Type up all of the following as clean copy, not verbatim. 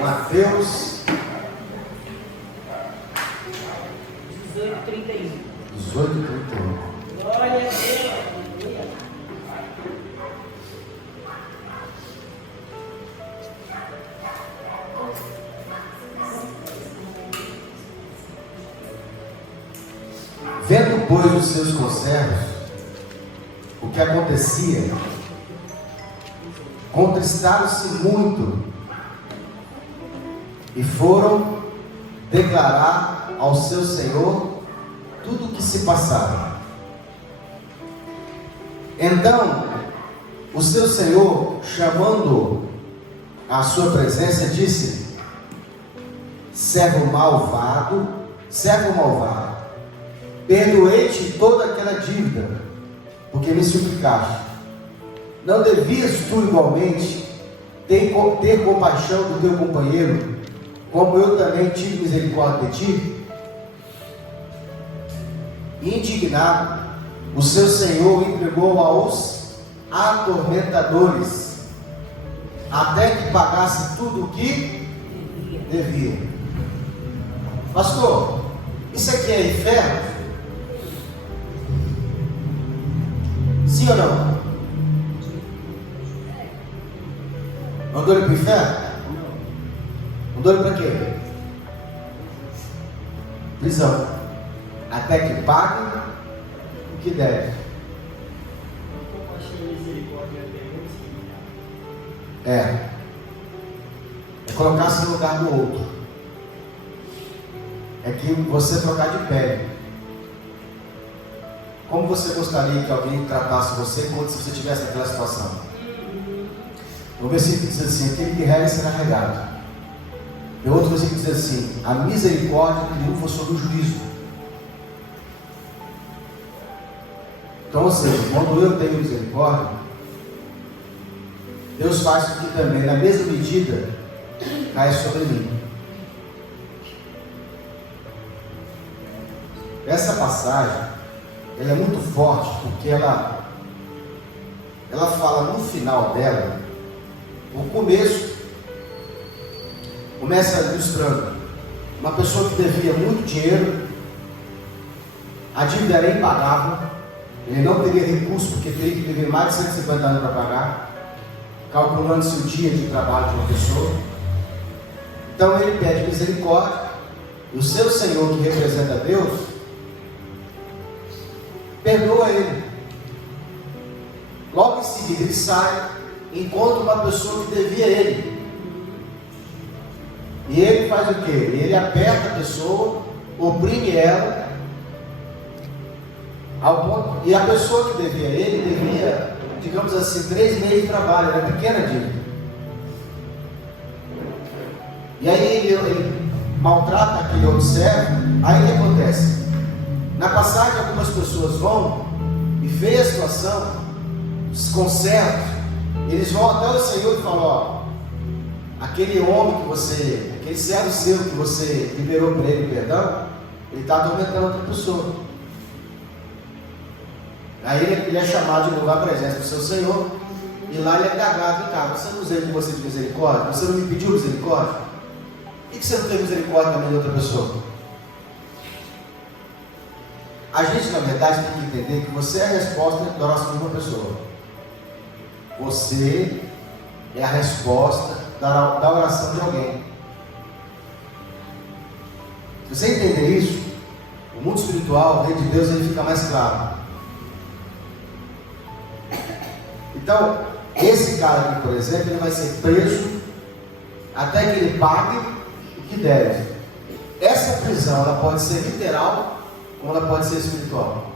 Mateus 18:31. 18:31. Glória a Deus. Vendo, pois, os seus conservos, o que acontecia, contristaram-se muito e foram declarar ao seu senhor tudo o que se passava. Então, o seu senhor, chamando-o à sua presença, disse: servo malvado, perdoei-te toda aquela dívida, porque me suplicaste. Não devias tu igualmente ter compaixão do teu companheiro, como eu também tive misericórdia de ti? Indignado, o seu senhor o entregou aos atormentadores, até que pagasse tudo o que devia. Pastor, isso aqui é inferno? Sim ou não? Mandou ele para o inferno? Mandou ele para quê? Prisão. Até que pague o que deve. É colocar-se no lugar do outro. É que você trocar de pele. Como você gostaria que alguém tratasse você como se você estivesse naquela situação? O versículo diz assim: aquele que rega será regado. E o outro versículo diz assim: a misericórdia triunfa sobre o juízo. Então, ou seja, quando eu tenho misericórdia, Deus faz com que também, na mesma medida, caia sobre mim. Essa passagem, ela é muito forte, porque ela fala no final dela, o começo, começa ilustrando uma pessoa que devia muito dinheiro, a dívida era impagável, ele não teria recurso, porque teria que dever mais de 150 anos para pagar, calculando-se o dia de trabalho de uma pessoa. Então ele pede misericórdia, e o seu Senhor, que representa Deus, perdoa ele. Logo em seguida ele sai, encontra uma pessoa que devia ele, e ele faz o quê? Ele aperta a pessoa, oprime ela, ao ponto, e a pessoa que devia ele, devia, digamos assim, 3 meses de trabalho, era pequena dívida. E aí ele maltrata aquele outro servo. Aí o que acontece? Na passagem, algumas pessoas vão e veem a situação, os conservos, eles vão até o Senhor e falam: ó, aquele homem que você, aquele servo seu que você liberou para ele perdão, ele está atormentando outra pessoa. Aí ele é chamado de novo à presença do seu Senhor, e lá ele é indagado: vem cá, você não usei de você de misericórdia? Você não me pediu misericórdia? Por que você não tem misericórdia também de outra pessoa? A gente, na verdade, tem que entender que você é a resposta da oração de uma pessoa. Você é a resposta da oração de alguém. Se você entender isso, o mundo espiritual, o reino de Deus, ele fica mais claro. Então, esse cara aqui, por exemplo, ele vai ser preso até que ele pague o que deve. Essa prisão, ela pode ser literal, ou ela pode ser espiritual.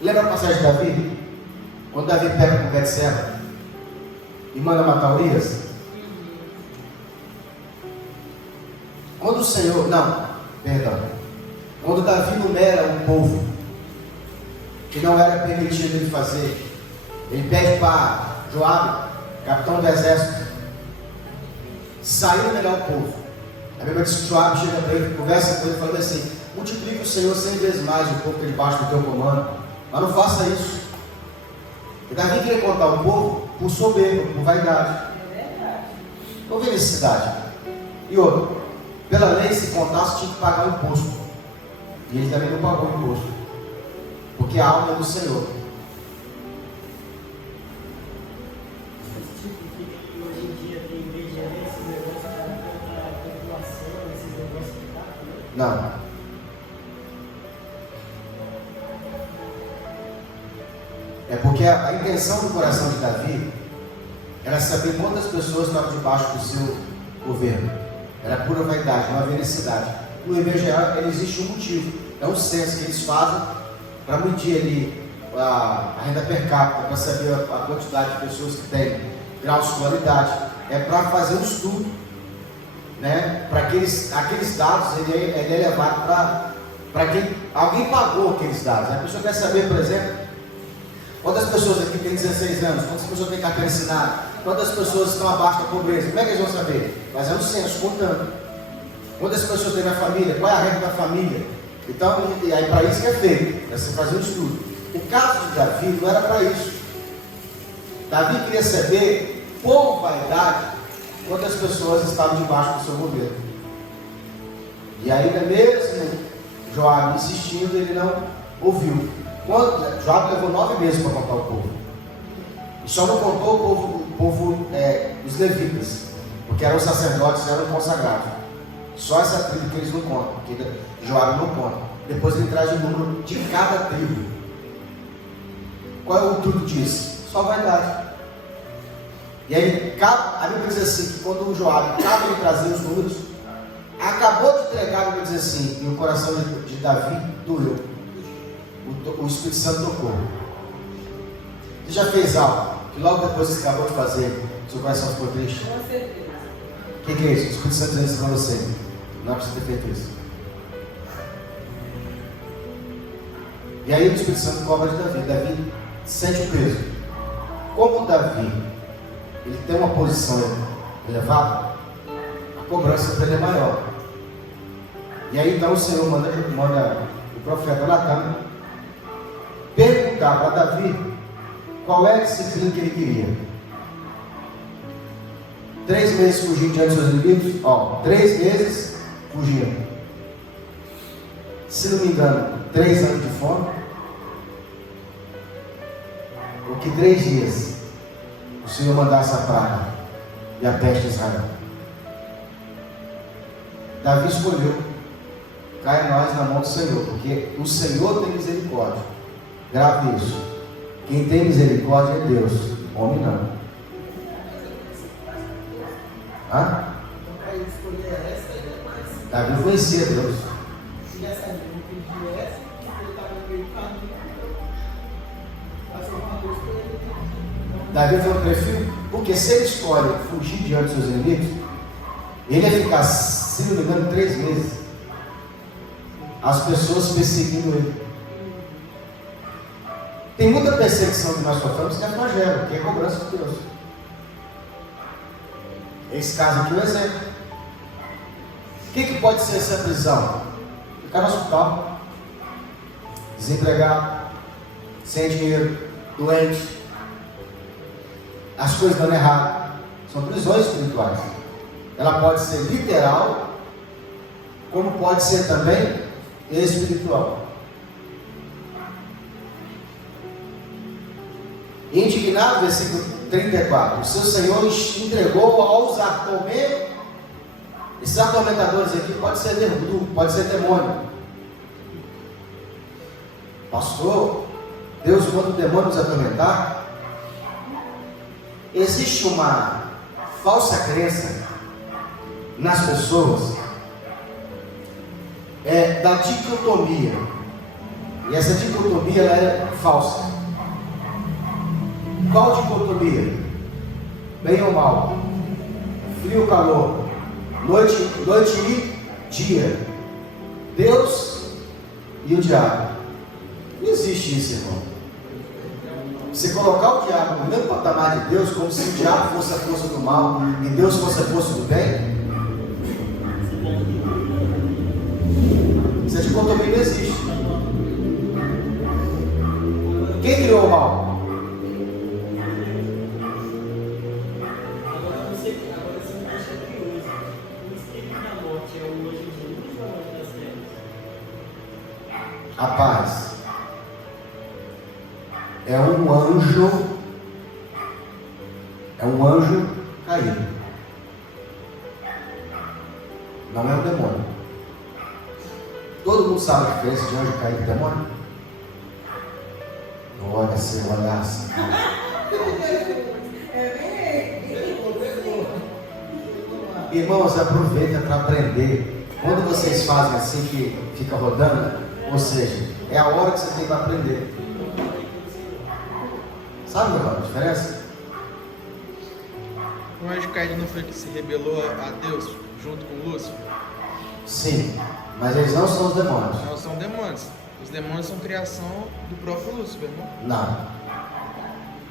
Lembra a passagem de Davi? Quando Davi pega com Betseba e manda matar Urias? Quando o Senhor, quando Davi numera um povo que não era permitido ele fazer, ele pede para Joabe, capitão do exército, sair e numerar o povo. A Bíblia diz que Joabe chega para ele, conversa com ele, falando assim: multiplica o Senhor 100 vezes mais o povo que ele baixa do teu comando, mas não faça isso. E Davi queria contar o povo por soberba, por vaidade. Não havia necessidade. E outro, pela lei, se contasse, tinha que pagar o imposto. E ele também não pagou o imposto, porque a alma é do Senhor. Hoje em dia tem igreja esses negócios para população, esses negócios que tá, né? Não. É porque a intenção do coração de Davi era saber quantas pessoas estavam debaixo do seu governo. Era pura vaidade, não havia necessidade. No IBGE ele existe um motivo, é um censo que eles fazem para medir ali a renda per capita, para saber a quantidade de pessoas que têm grau de escolaridade. É para fazer um estudo, né? Para aqueles dados, ele é levado para quem alguém pagou aqueles dados. A pessoa quer saber, por exemplo, quantas pessoas aqui têm 16 anos, quantas pessoas têm carteira assinada, quantas pessoas estão abaixo da pobreza. Como é que eles vão saber? Fazendo um censo, contando. Quantas pessoas tem na família, qual é a renda da família. Então, e aí para isso que é feito, é você fazer um estudo. O caso de Davi não era para isso. Davi queria saber, por vaidade, quantas pessoas estavam debaixo do seu governo. E ainda mesmo Joabe insistindo, ele não ouviu. Joabe levou 9 meses para contar o povo. E só não contou o povo os levitas, porque eram sacerdotes, eram consagrados. Só essa tribo que eles não contam, que Joabe não conta. Depois ele traz o número de cada tribo. Qual é o intuito disso? Só vaidade. E aí, a Bíblia diz assim, que quando o Joabe acaba de trazer os números, acabou de entregar, a Bíblia diz assim, e o coração de Davi doeu. O Espírito Santo tocou. Você já fez algo que logo depois que você acabou de fazer, seu coração ficou triste? Com certeza. O que é isso? O Espírito Santo dizendo isso para você. Não é para você ter feito isso. E aí o Espírito Santo cobra de Davi. Davi sente o peso. Como Davi ele tem uma posição elevada, a cobrança dele é maior. E aí então o Senhor manda o profeta Natan perguntar para Davi qual é a disciplina que ele queria. 3 meses fugindo diante dos seus inimigos? 3 meses fugindo. Se não me engano, 3 anos de fome. Ou que 3 dias o Senhor mandasse a praga e a peste em Israel. Davi escolheu: cai nós na mão do Senhor, porque o Senhor tem misericórdia. Grave isso. Quem tem misericórdia é Deus, homem não. Hã? Então, para ele escolher essa, ele é mais. Davi conhecia Deus. Se essa ele não pedir essa, ele estava no meio do caminho, passou uma coisa para ele. Davi falou: prefiro, porque se ele escolhe fugir diante dos seus inimigos, ele ia ficar, se não me engano, 3 meses, as pessoas perseguindo ele. Tem muita perseguição que nós sofremos que é flagelo, que é cobrança de Deus. Esse caso aqui é um exemplo. O que pode ser essa prisão? Ficar no hospital, desempregado, sem dinheiro, doente, as coisas dando errado. São prisões espirituais. Ela pode ser literal, como pode ser também espiritual. Indignado, versículo 34. O seu Senhor entregou aos atormentadores. Esses atormentadores aqui pode ser demônio. Pastor, Deus manda o demônio nos atormentar? Existe uma falsa crença nas pessoas da dicotomia. E essa dicotomia ela é falsa. Qual dicotomia? Bem ou mal? Frio ou calor? Noite e dia? Deus e o diabo? Não existe isso, irmão. Você colocar o diabo no mesmo patamar de Deus, como se o diabo fosse a força do mal e Deus fosse a força do bem, essa dicotomia não existe. Quem criou o mal? Rapaz, é um anjo caído. Não é um demônio. Todo mundo sabe a diferença de anjo caído e demônio? Olha, se eu olhasse. Irmãos, aproveita para aprender. Quando vocês fazem assim que fica rodando, ou seja, é a hora que você tem para aprender. Sabe, meu irmão, a diferença? O anjo caído não foi que se rebelou a Deus junto com Lúcifer? Sim, mas eles não são os demônios. Não são demônios. Os demônios são criação do próprio Lúcifer, não? Não.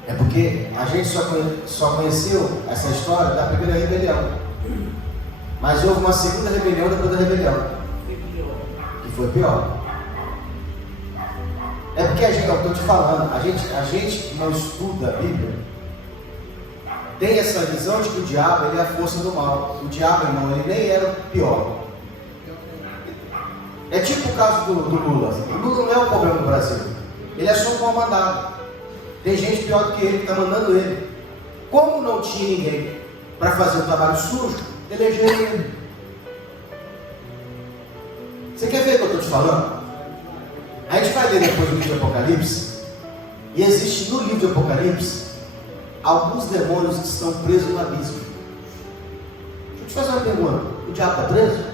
É porque a gente só conheceu essa história da primeira rebelião. Mas houve uma segunda rebelião depois da rebelião. Que foi pior. É porque eu estou te falando, a gente não estuda a Bíblia, tem essa visão de que o diabo ele é a força do mal. O diabo, irmão, ele nem era o pior. É tipo o caso do Lula. O Lula não é o problema do Brasil. Ele é só um mal mandado. Tem gente pior do que ele que está mandando ele. Como não tinha ninguém para fazer o trabalho sujo, elegeram ele. Você quer ver o que eu estou te falando? A gente vai ler depois do livro de Apocalipse. E existe no livro de Apocalipse alguns demônios que estão presos no abismo. Deixa eu te fazer uma pergunta. O diabo está preso?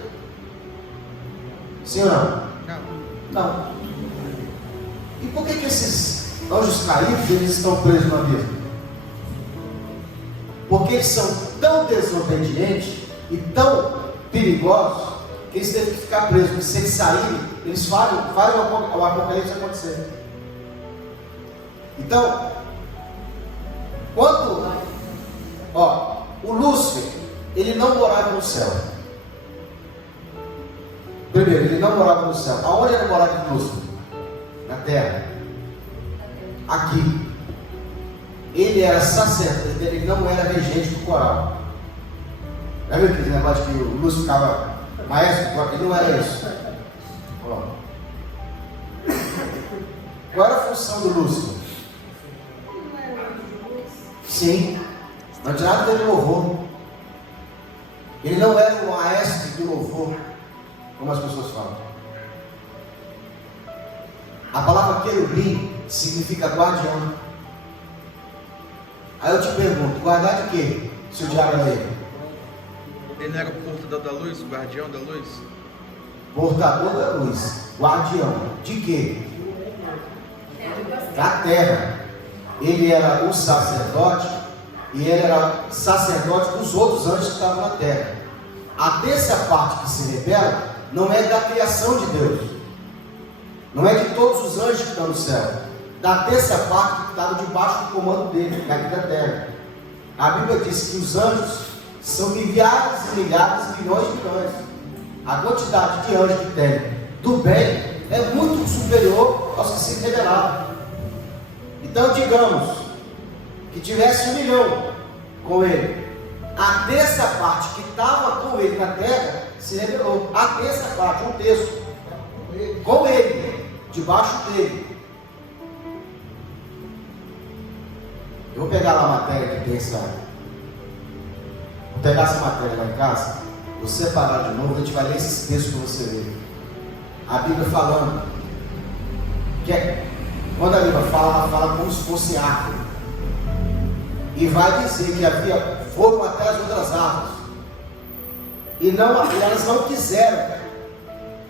Sim ou não? Não. E por que esses anjos caídos eles estão presos no abismo? Porque eles são tão desobedientes e tão perigosos que eles têm que ficar presos. Porque se eles saírem, eles fazem o apocalipse acontecer. Então, quando o Lúcifer, ele não morava no céu. Primeiro, ele não morava no céu. Aonde ele morava no Lúcifer? Na terra. Aqui. Ele era sacerdote, ele não era regente do coral. Já viu aquele negócio que o Lúcifer ficava maestro? Ele não era isso. Qual era a função do Lúcifer? Sim, não tinha nada de louvor. Ele não era o maestro do louvor, como as pessoas falam. A palavra querubim significa guardião. Aí eu te pergunto, guardar de quê? Se o diabo é ele? Ele não era o portador da luz, o guardião da luz? Portador da luz, guardião. De quê? Da terra. Ele era o sacerdote e ele era sacerdote dos outros anjos que estavam na terra. A terceira parte que se revela não é da criação de Deus, não é de todos os anjos que estão no céu, da terceira parte que estava debaixo do comando dele, aqui da terra. A Bíblia diz que os anjos são milhares e milhares e milhões de anjos. A quantidade de anjos que tem do bem é muito superior aos que se revelaram. Então, digamos que tivesse 1 milhão com ele, a terceira parte que estava com ele na terra se revelou. A terceira parte, um terço, com ele, debaixo dele. Eu vou pegar lá a matéria que tem essa. Vou pegar essa matéria lá em casa, vou separar de novo, a gente vai ler esses textos para você ver. A Bíblia falando que quando a Bíblia fala, ela fala como se fosse árvore. E vai dizer que foram até as outras árvores. E elas não quiseram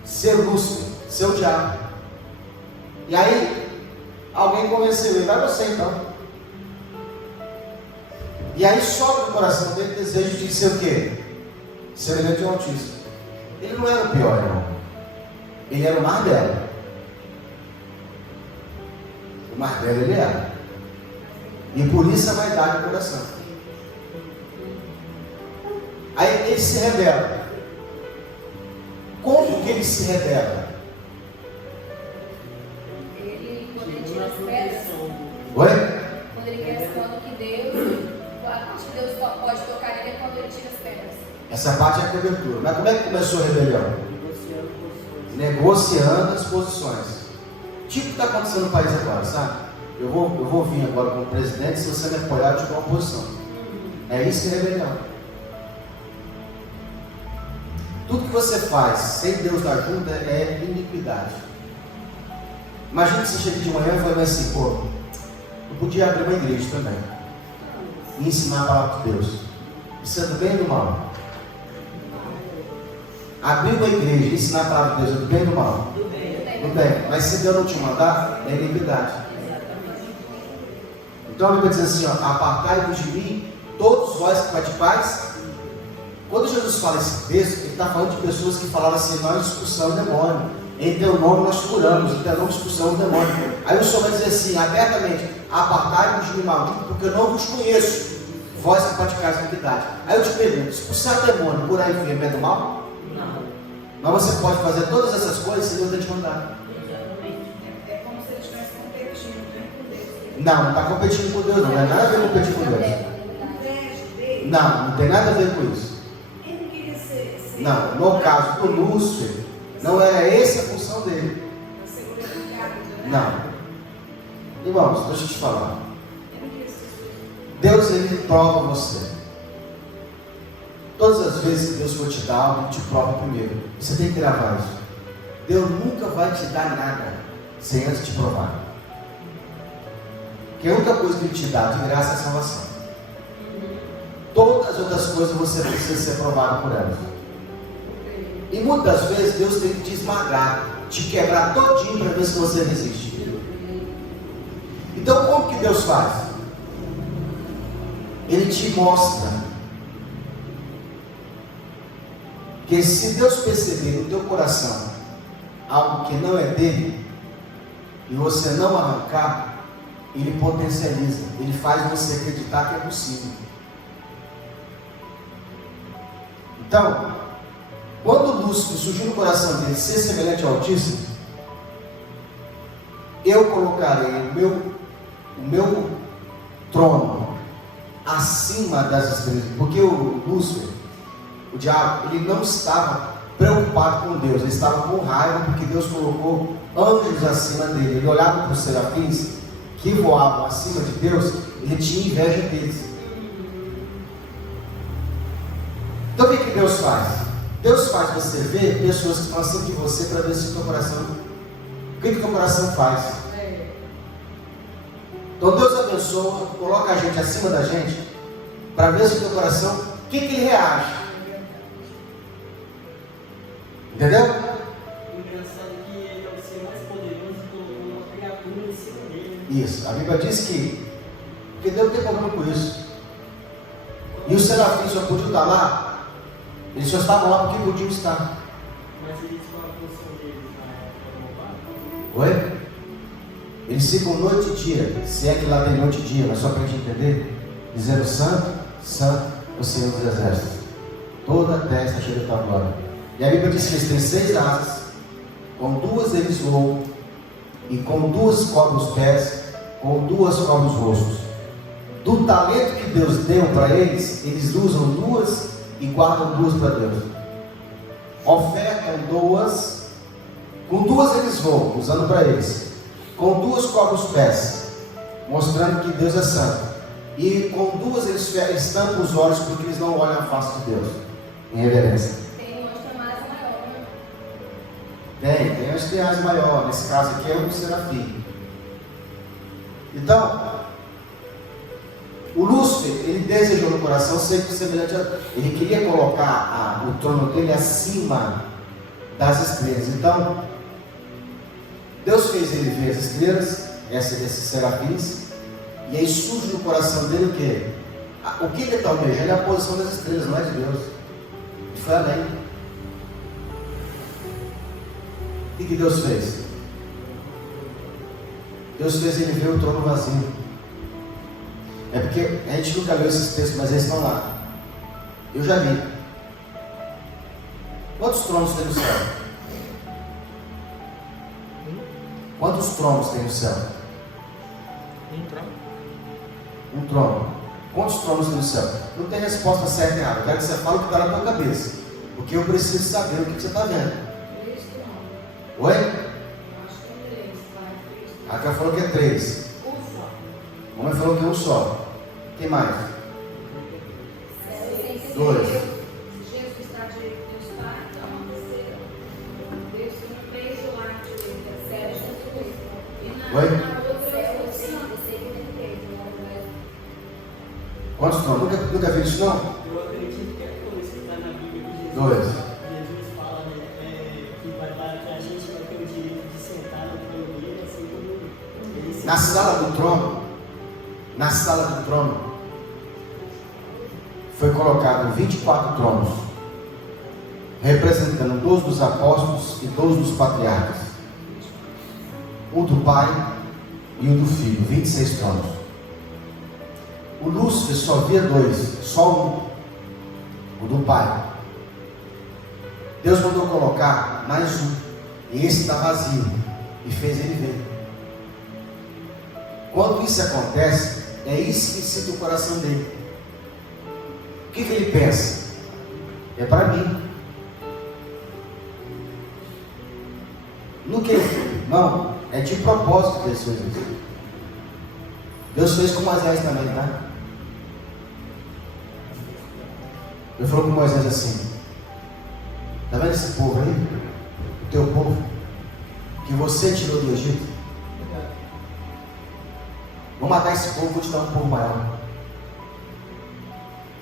ser Lúcifer, ser o diabo. E aí, alguém convenceu ele, vai você então. E aí sobra no coração dele o desejo de ser o quê? Semelhante ao Altíssimo. Ele não era o pior, irmão. Ele era o mais belo. O mais belo ele era. E por isso a vaidade do coração. Aí ele se rebela. Como que ele se rebela? Quando ele tira as pedras. Oi? Quando ele quer quando que Deus pode tocar nele é quando ele tira as pedras. Essa parte é a cobertura. Mas como é que começou a rebelião? Negociando as posições. Tipo o que está acontecendo no país agora, sabe? Eu vou vir agora como presidente, se você me apoiar, eu te dou uma posição. É isso que é rebelião. Tudo que você faz sem Deus dar junto é iniquidade. Imagina que você chega de manhã e fala assim, pô, eu podia abrir uma igreja também e ensinar a palavra de Deus. Isso é do bem e do mal? Abrir uma igreja e ensinar a palavra de Deus é do bem e do mal? Do bem. Mas se Deus não te mandar, é iniquidade. Então a Bíblia diz assim, ó, apartai-vos de mim, todos vós que praticais. Quando Jesus fala esse texto, ele está falando de pessoas que falaram assim, nós expulsamos o demônio, em teu nome nós curamos, em teu nome expulsamos o demônio. Aí o Senhor vai dizer assim, abertamente, apartai-vos de mim, maldito, porque eu não vos conheço, vós que praticais iniquidade. Aí eu te pergunto, expulsar demônio, curar enfermo é do mal? Não. Mas você pode fazer todas essas coisas sem Deus ter te mandado. É como se ele estivesse competindo com Deus. Não está competindo com Deus, não tem nada a ver com competir com Deus. Não tem nada a ver com isso. Ele não queria ser. Não, no caso do Lúcifer, não era essa a função dele. Não. Irmãos, deixa eu te falar. Deus, ele prova você. Todas as vezes que Deus for te dar algo, ele te prova primeiro. Você tem que gravar isso. Deus nunca vai te dar nada sem antes te provar. Porque a única coisa que ele te dá de graça é a salvação. Todas as outras coisas você precisa ser provado por elas. E muitas vezes Deus tem que te esmagar, te quebrar todinho para ver se você resiste. Então como que Deus faz? Ele te mostra que se Deus perceber no teu coração algo que não é dele, e você não arrancar, ele potencializa, ele faz você acreditar que é possível. Então, quando Lúcifer surgiu no coração dele ser semelhante ao Altíssimo, eu colocarei o meu trono acima das estrelas, porque o Lúcifer, o diabo, ele não estava preocupado com Deus, ele estava com raiva porque Deus colocou anjos acima dele. Ele olhava para os serafins que voavam acima de Deus, ele tinha inveja deles. Então o que Deus faz? Deus faz você ver pessoas que estão acima de você para ver se o teu coração, o que o teu coração faz. Então Deus abençoa, coloca a gente acima da gente para ver se o teu coração, o que ele reage. Entendeu? O engraçado é que ele é o ser mais poderoso e colocou uma criatura em cima dele. Isso, a Bíblia diz que Deus não tem problema com isso. E os serafins só podiam estar lá, eles só estavam lá porque podiam estar. Mas eles com a função deles na época Oi? Eles ficam noite e dia, se é que lá tem noite e dia, mas só para a gente entender, dizendo santo, santo, o Senhor dos Exércitos. Toda a terra está cheia de tua glória. E a Bíblia diz que eles têm 6 asas, com 2 eles voam, e com 2 cobrem os pés, com 2 cobrem os rostos. Do talento que Deus deu para eles, eles usam 2 e guardam 2 para Deus. Ofertam 2, com 2 eles voam, usando para eles. Com 2 cobrem os pés, mostrando que Deus é santo. E com 2 eles tampam os olhos, porque eles não olham a face de Deus, em reverência. Tem as crianças maior, nesse caso aqui é um serafim. Então, o Lúcifer, ele desejou no coração ser semelhante a... Ele queria colocar o trono dele acima das estrelas. Então, Deus fez ele ver as estrelas, esses serafins, e aí surge no coração dele o quê? O que ele está almejando é a posição das estrelas, não é de Deus. Ele foi além. O que Deus fez? Deus fez ele ver o trono vazio. É porque a gente nunca leu esses textos, mas eles estão lá. Eu já li. Quantos tronos tem no céu? Quantos tronos tem no céu? Um trono. Quantos tronos tem no céu? Não tem resposta certa e errada. Eu quero que você fale o que está na tua cabeça, porque eu preciso saber o que você está vendo. Oi? Raquel falou que é 3. A mamãe falou que é um só. Quem mais? 2. Jesus está à direita de Deus Pai, então Deus não fez o lar de Deus. Oi? Quantos tronos? Nunca vi isso não? Eu acredito que é coisa que está na Bíblia de Jesus. 2. Jesus fala, né, que a gente vai ter o direito de sentar no trono dele, assim como ele Na sala do trono, foi colocado 24 tronos, representando 12 dos apóstolos e 12 dos patriarcas, o do Pai e o do Filho, 26 tronos. O Lúcifer só via 2, só um, o do Pai. Deus mandou colocar mais um, e esse está vazio, e fez ele ver. Quando isso acontece, é isso que excita o coração dele. O que ele pensa? É para mim. No que? Não, é de propósito que ele fez isso. Deus fez com Moisés também, tá? Ele falou com Moisés assim: está vendo esse povo aí? O teu povo, que você tirou do Egito? Vou matar esse povo, vou te dar um povo maior.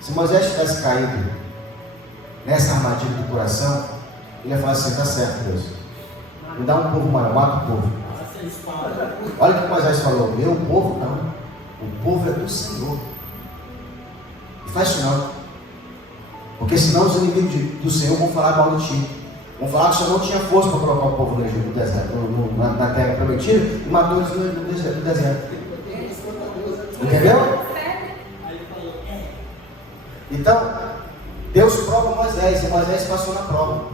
Se Moisés tivesse caído nessa armadilha do coração, ele ia falar assim: está certo, Deus, me dá um povo maior, mata o povo. Olha o que Moisés falou: meu povo não, o povo é do Senhor. E faz isso não, porque senão os inimigos do Senhor vão falar mal de ti. Vão falar que o Senhor não tinha força para colocar o povo no Egito, no deserto, na terra prometida, e matou eles no deserto. Entendeu? Então, Deus prova Moisés, e Moisés passou na prova.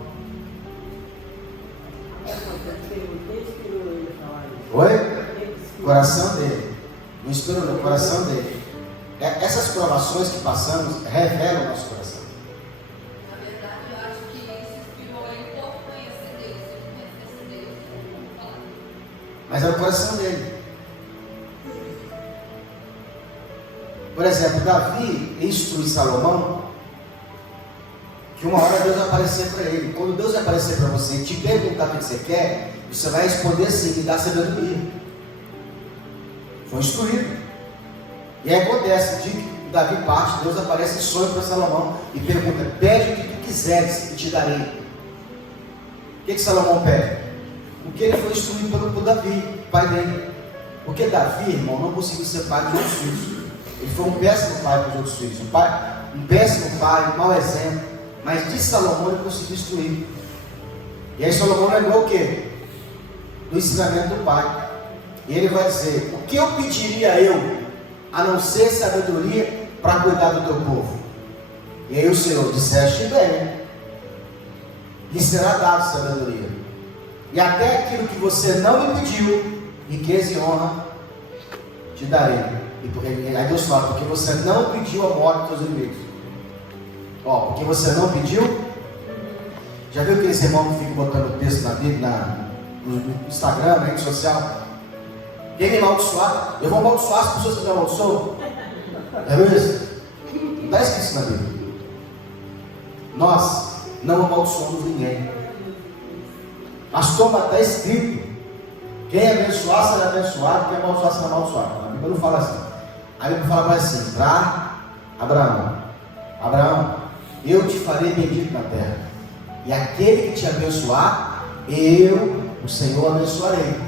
Oi? Coração dele. Não inspirou no coração dele. Essas provações que passamos revelam o nosso coração. Na verdade, eu acho que isso inspirou ele por conhecer Deus. Se ele conhecesse Deus, eu não vou falar. Mas é o coração dele. Por exemplo, Davi instrui Salomão que uma hora Deus vai aparecer para ele. Quando Deus vai aparecer para você e te perguntar o que você quer, você vai responder assim: me dá sabedoria. Foi instruído. E aí acontece, de Davi parte, Deus aparece em sonho para Salomão e pergunta: pede o que tu quiseres e te darei. O que Salomão pede? Porque ele foi instruído por Davi, pai dele. Porque Davi, irmão, não conseguiu ser pai dos outros filhos. Ele foi um péssimo pai para os outros filhos, um péssimo pai, um mau exemplo. Mas de Salomão ele conseguiu instruir. E aí Salomão lembrou o quê? Do ensinamento do pai. E ele vai dizer: o que eu pediria eu, a não ser sabedoria para cuidar do teu povo? E aí o Senhor: disseste bem, lhe será dado sabedoria. E até aquilo que você não me pediu, riqueza e honra, te darei. E aí Deus fala: porque você não pediu a morte dos teus inimigos. Ó, porque você não pediu. Já viu aqueles irmãos que ficam botando texto na Bíblia, no Instagram, na rede social? Quem me amaldiçoar, eu vou amaldiçoar as pessoas que me amaldiçoam. É isso? Não está escrito isso na Bíblia. Nós não amaldiçoamos ninguém. Mas como está escrito: quem abençoar será abençoado, quem amaldiçoar será amaldiçoado. A Bíblia não fala assim. A Bíblia fala assim para Abraão: Abraão, eu te farei bendito na terra, e aquele que te abençoar, eu, o Senhor, abençoarei.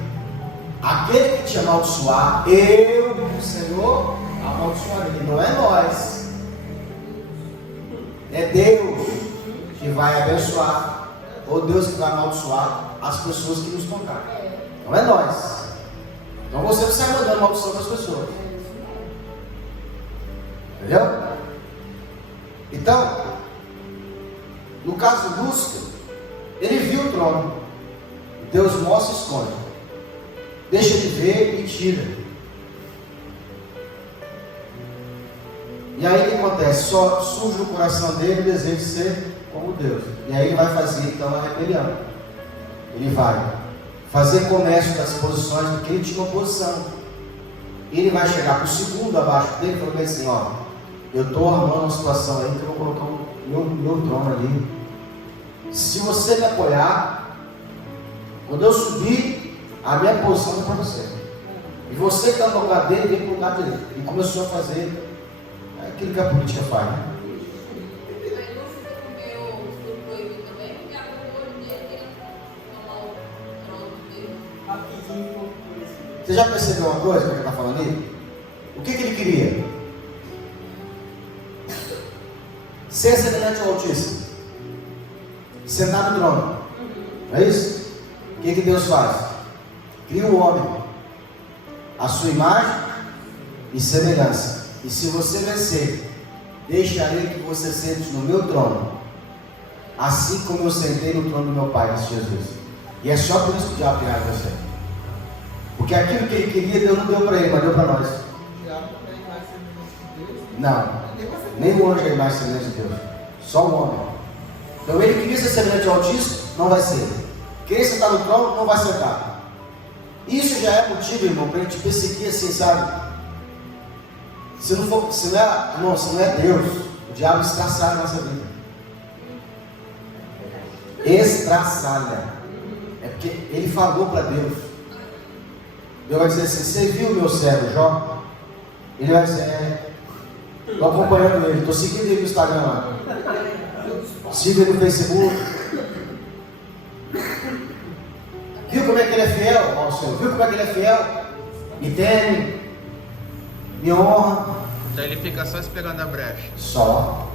Aquele que te amaldiçoar, eu, o Senhor, amaldiçoarei. Não é nós, é Deus que vai abençoar, ou Deus que vai amaldiçoar as pessoas que nos tocarem. Não é nós. Então você sai mandando maldição para as pessoas. Entendeu? Então, no caso do Lúcifer, ele viu o trono. Deus mostra e esconde. Deixa ele ver e tira. E aí o que acontece? Só surge no coração dele o desejo de ser como Deus. E aí ele vai fazer então a rebelião. Ele vai fazer comércio das posições, porque ele tinha uma posição. Ele vai chegar para o segundo abaixo dele e falar assim: ó, eu estou arrumando uma situação aí que eu vou colocar o meu trono ali. Se você me apoiar, quando eu subir, a minha posição é para você. E você que está no lugar dele, vem para o lugar dele. E começou a fazer aquilo que a política faz, né? Você já percebeu uma coisa que ele está falando aí? O que ele queria? Ser semelhante ao Altíssimo, sentar no trono, não é isso? O que Deus faz? Cria o homem, a sua imagem e semelhança. E se você vencer, deixarei que você sente no meu trono, assim como eu sentei no trono do meu Pai, disse Jesus. E é só por isso que o diabo virá você. Porque aquilo que ele queria, Deus não deu para ele, mas deu para nós. Não, nem o anjo é mais semelhante de Deus, só o homem. Então ele queria ser semelhante ao Altíssimo, não vai ser. Queria sentar no trono, não vai sentar. Isso já é motivo, irmão, para a gente perseguir assim, sabe? Se não é Deus, o diabo estraçalha a nossa vida. Estraçalha. É porque ele falou para Deus. Deus vai dizer assim: você viu o meu servo Jó? Ele vai dizer: estou acompanhando ele, estou seguindo ele no Instagram lá, sigo ele no Facebook. Viu como é que ele é fiel ao Senhor? Viu como é que ele é fiel? Me teme, me honra. Daí ele fica só esperando a brecha. Só.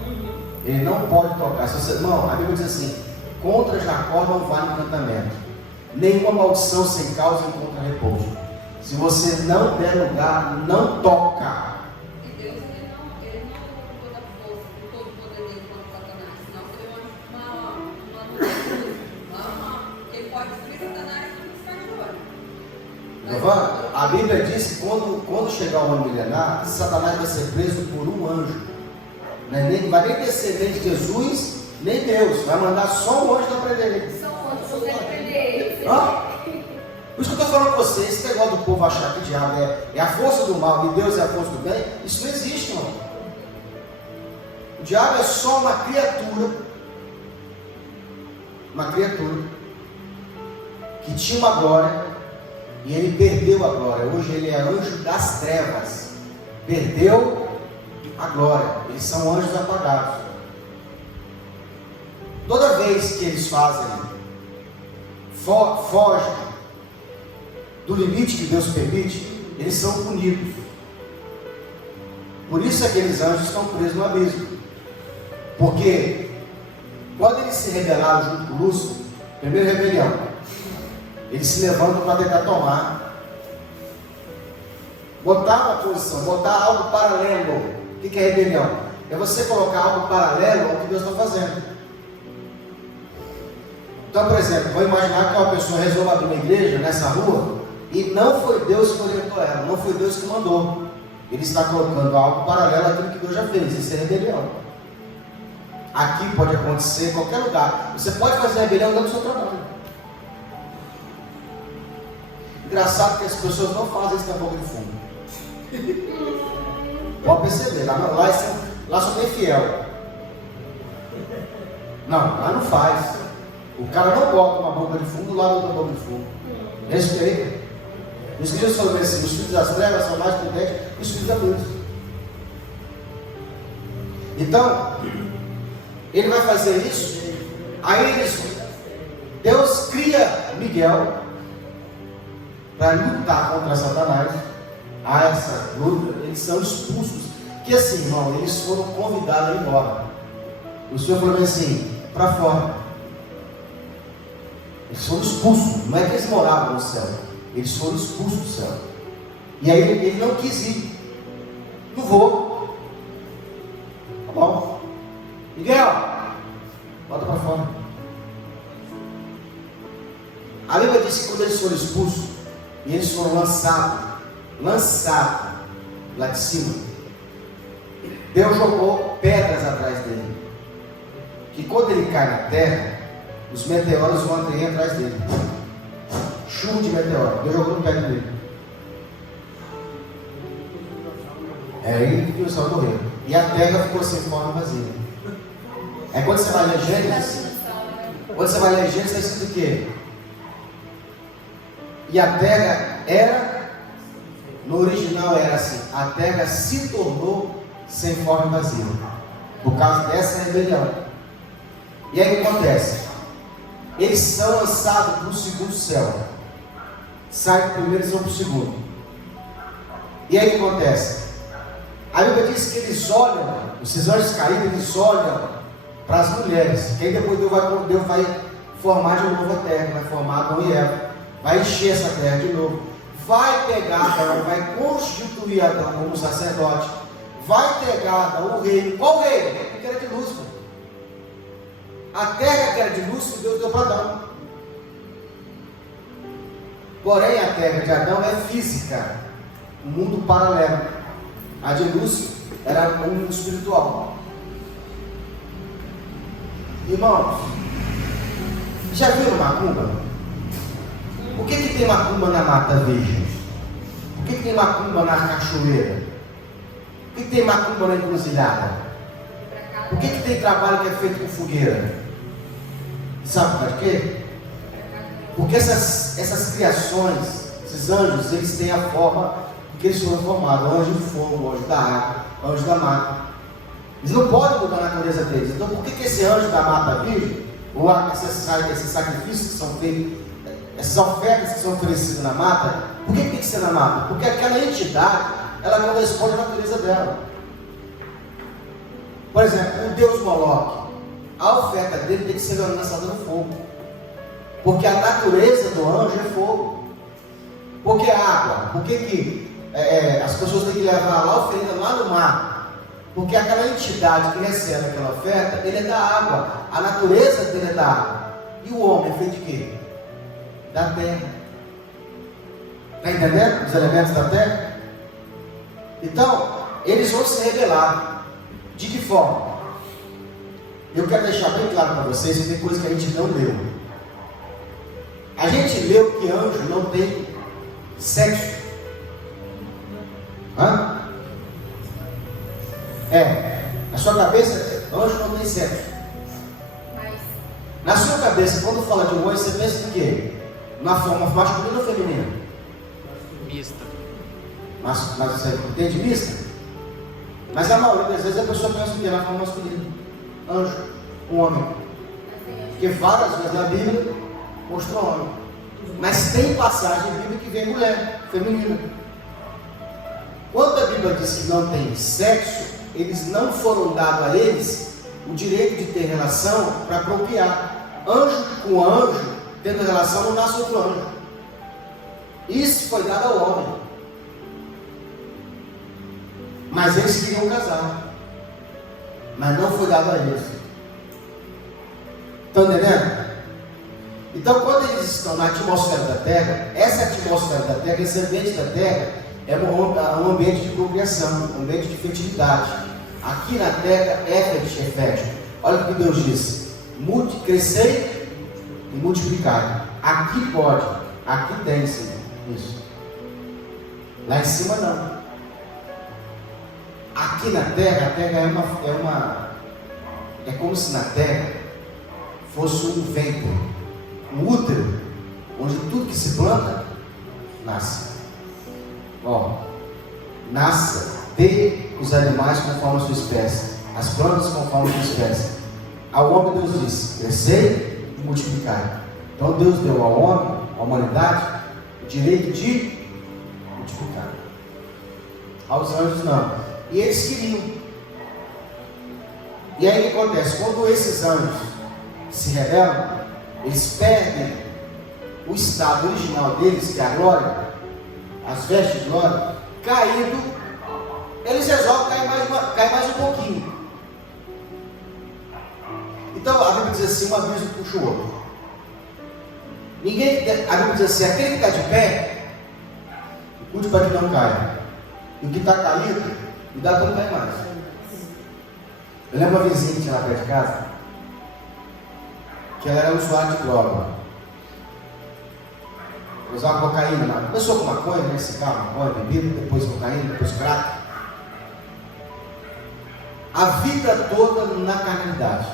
Ele não pode tocar. Se você, não, a Bíblia diz assim: contra Jacó não vale encantamento, nenhuma maldição sem causa encontra repouso. Se você não der lugar, não toca. E Deus ele não colocou toda a força, todo o poder dele contra Satanás, senão seria ele pode destruir Satanás e não sai fora. Giovana, a Bíblia diz que quando chegar o ano milenar, Satanás vai ser preso por um anjo. Não vai nem descer nem Jesus, nem Deus. Vai mandar só um anjo para prender ele. Só um anjo consegue prender ele. Por isso que eu estou falando com você, esse negócio do povo achar que o diabo é a força do mal e Deus é a força do bem, isso não existe, irmão. O diabo é só uma criatura que tinha uma glória e ele perdeu a glória. Hoje ele é anjo das trevas, perdeu a glória, eles são anjos apagados. Toda vez que eles fazem, fogem do limite que Deus permite, eles são punidos. Por isso aqueles anjos estão presos no abismo. Porque quando eles se rebelaram junto com Lúcifer, primeira rebelião, eles se levantam para tentar tomar, botar uma posição, botar algo paralelo. O que é rebelião? É você colocar algo paralelo ao que Deus está fazendo. Então, por exemplo, vou imaginar que uma pessoa resolva abrir uma igreja nessa rua e não foi Deus que orientou ela, não foi Deus que mandou. Ele está colocando algo paralelo àquilo que Deus já fez. Isso é rebelião. Aqui pode acontecer em qualquer lugar. Você pode fazer rebelião dentro do seu trabalho. Engraçado que as pessoas não fazem isso na boca de fundo. Pode perceber, lá só tem fiel. Não, lá não faz. O cara não bota uma boca de fundo lá outra boca de fundo. Respeita. Por isso que Jesus falou assim: os filhos das trevas são mais prudentes que os filhos da luz. Então, ele vai fazer isso. Aí Deus cria Miguel para lutar contra Satanás. Há essa luta, eles são expulsos. Que assim, irmão, eles foram convidados a ir embora. O Senhor falou assim: para fora. Eles foram expulsos. Não é que eles moravam no céu, eles foram expulsos do céu. E aí ele não quis ir. Não vou. Tá bom. Miguel, bota para fora. A Bíblia diz que quando eles foram expulsos e eles foram lançados lá de cima, Deus jogou pedras atrás dele, que quando ele cai na terra, os meteoros vão ir atrás dele. chuva de meteoro. Deus jogou no pé dele. É aí que o dinossauro morreu. E a terra ficou sem forma vazia. É quando você vai ler Gênesis. Quando você vai ler Gênesis, está escrito o quê? E a terra era, no original era assim, a terra se tornou sem forma e vazia, por causa dessa rebelião. E aí o que acontece? Eles são lançados para o segundo céu, saem do primeiro e vão para o segundo. E aí o que acontece? A Bíblia diz que eles olham, esses anjos caídos, eles olham para as mulheres, que aí depois Deus vai formar de novo a terra, vai formar Adão e Eva, vai encher essa terra de novo, vai pegar Adão, vai constituir Adão como sacerdote, vai pegar Adão o reino. Qual reino? Que era de Lúcifer. A terra que era de Lúcifer, Deus deu para Adão. Porém, a terra de Adão é física, um mundo paralelo. A de Lúcifer era um mundo espiritual. Irmãos, já viram macumba? Por que tem macumba na Mata Virgem? Por que tem macumba na cachoeira? Por que tem macumba na encruzilhada? Por que tem trabalho que é feito com fogueira? Sabe por quê? Porque essas criações, esses anjos, eles têm a forma que eles foram formados: o anjo do fogo, o anjo da água, o anjo da mata. Eles não podem mudar a natureza deles. Então por que esse anjo da Mata Virgem, ou esses sacrifícios que são feitos, essas ofertas que são oferecidas na mata, por que tem que ser na mata? Porque aquela entidade, ela corresponde à natureza dela. Por exemplo, o deus Moloque, a oferta dele tem que ser lançada no fogo, porque a natureza do anjo é fogo. Por que água? Por que as pessoas têm que levar lá a oferta lá no mar? Porque aquela entidade que recebe aquela oferta, ele é da água, a natureza dele é da água. E o homem é feito de quê? Da terra. Está entendendo os elementos da terra? Então, eles vão se rebelar. De que forma? Eu quero deixar bem claro para vocês que tem coisa que a gente não leu. A gente leu que anjo não tem sexo. Hã? Na sua cabeça, anjo não tem sexo. Na sua cabeça, quando fala de um anjo, você pensa em quê? Na forma masculina ou feminina? Mista. Mas você entende mista? Mas a maioria das vezes a pessoa pensa que é na forma masculina. Anjo, um homem. Porque várias vezes na Bíblia mostrou homem. Mas tem passagem bíblica que vem mulher, feminina. Quando a Bíblia diz que não tem sexo, eles não foram dados a eles o direito de ter relação para procriar. Anjo com anjo, tendo relação, não nasce outro anjo. Isso foi dado ao homem. Mas eles queriam casar. Mas não foi dado a eles. Estão entendendo? Então, quando eles estão na atmosfera da Terra, essa atmosfera da Terra, esse ambiente da Terra, é um ambiente de procriação, um ambiente de fertilidade. Aqui na Terra é fértil. Olha o que Deus disse: crescei e multiplicai. Aqui pode, aqui tem sim, isso. Lá em cima não. Aqui na Terra, a Terra é como se na Terra fosse um ventre, um útero, onde tudo que se planta nasce. Nasça, dê os animais conforme a sua espécie, as plantas conforme a sua espécie. Ao homem Deus disse: crescei e multiplicai. Então Deus deu ao homem, à humanidade, o direito de multiplicar. Aos anjos não. E eles queriam. E aí o que acontece? Quando esses anjos se rebelam, eles perdem o estado original deles, que é a glória, as vestes de glória, caindo, eles resolvem cair mais um pouquinho. Então a Bíblia diz assim: um abismo puxa o outro. A Bíblia diz assim: aquele que está de pé, cuide para que não caia. E o que está caído, cuidado para não cair mais. Eu lembro uma vizinha que tinha lá perto de casa, que ela era usuária de droga. usava cocaína, não. Começou com maconha, né? Cigarro, maconha, bebida, depois cocaína, depois crack. A vida toda na carnalidade.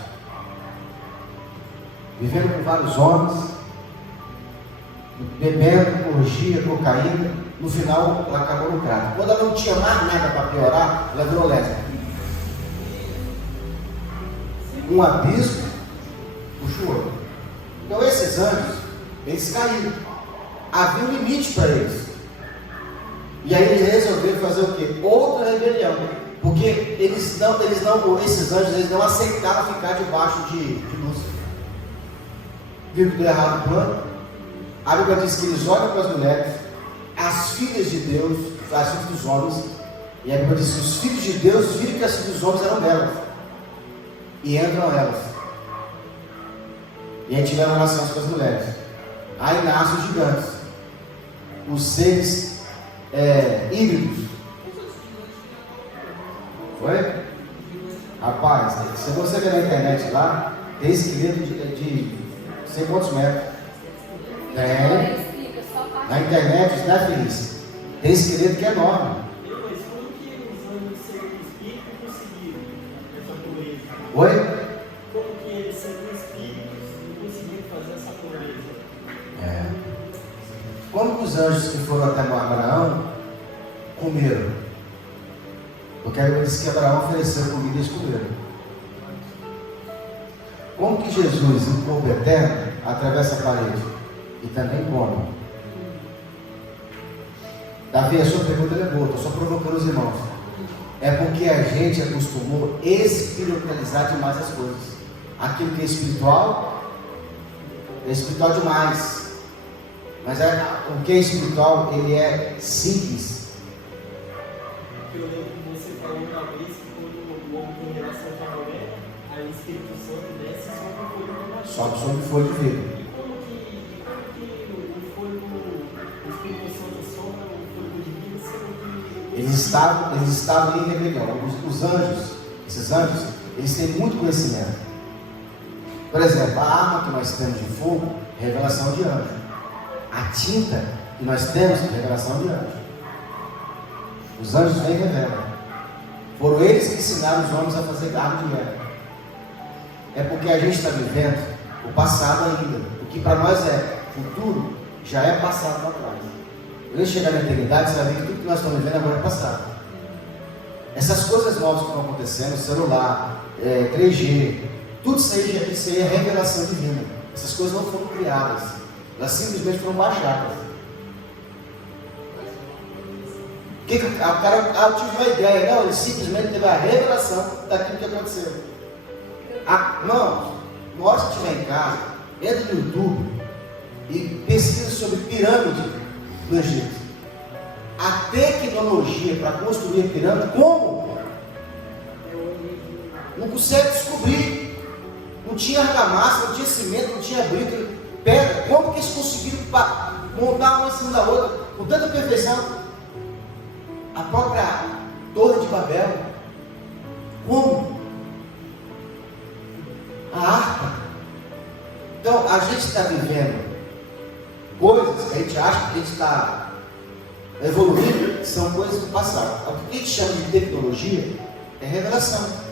Vivendo com vários homens, bebendo, orgia, cocaína. No final, ela acabou no crack. Quando ela não tinha mais nada para piorar, ela virou lésbica. Um abismo puxa o outro. Então esses anjos, eles caíram. Havia um limite para eles. E aí eles resolveram fazer o quê? Outra rebelião. Porque esses anjos, eles não aceitaram ficar debaixo de Lúcifer. Viram que deu errado o plano? A Bíblia diz que eles olham para as mulheres, as filhas de Deus, as filhas dos homens, e a Bíblia diz que os filhos de Deus viram que as filhas dos homens eram belas. E entram elas. E aí tiveram relações com as mulheres. Aí nascem os gigantes, os seres híbridos. Foi? Rapaz, se você ver na internet lá, tem esqueleto de sei quantos metros. Tem. Na internet, está feliz. Tem esqueleto que é enorme. Mas como que os anjos sendo espíritos conseguiram essa pureza? Oi? Como que eles sendo espíritos conseguiram fazer essa pureza? Como que os anjos que foram até Abraão comeram? Porque a Bíblia diz que Abraão ofereceu comida e eles comeram. Como que Jesus, em corpo eterno, atravessa a parede e também come? Davi, a sua pergunta é boa, estou só provocando os irmãos. É porque a gente acostumou a espiritualizar demais as coisas. Aquilo que é espiritual demais. Mas o que é espiritual, ele é simples. Eu lembro que você falou uma vez que quando o homem tem relação com a mulher, aí o Espírito Santo desce sobre o folho do macho. Sobe sobre o folho de vidro. E como que o Espírito Santo sobra o folho divino sendo que Eles estavam em rebelião. Os anjos, esses anjos, eles têm muito conhecimento. Por exemplo, a arma que nós temos de fogo é revelação de anjo. A tinta que nós temos é revelação de anjo. Os anjos vêm e revelam. Foram eles que ensinaram os homens a fazer arma de guerra. É porque a gente está vivendo o passado ainda. O que para nós é futuro, já é passado para trás. Quando ele chegar na eternidade, você vai ver que tudo que nós estamos vivendo agora é passado. Essas coisas novas que estão acontecendo, celular, 3G, tudo isso aí é revelação divina. Essas coisas não foram criadas, elas simplesmente foram baixadas. O cara tive uma ideia, não, ele simplesmente teve a revelação daquilo que aconteceu. Não, na hora que estiver em casa, entra no YouTube e pesquisa sobre pirâmide do Egito. A tecnologia para construir a pirâmide, como? Não consegue descobrir. Não tinha argamassa, não tinha cimento, não tinha brito, pedra. Como que eles conseguiram montar uma em cima da outra com tanta perfeição? A própria Torre de Babel. Como? A harpa. Então a gente está vivendo coisas que a gente acha que a gente está evoluindo, são coisas do passado. O que a gente chama de tecnologia é revelação.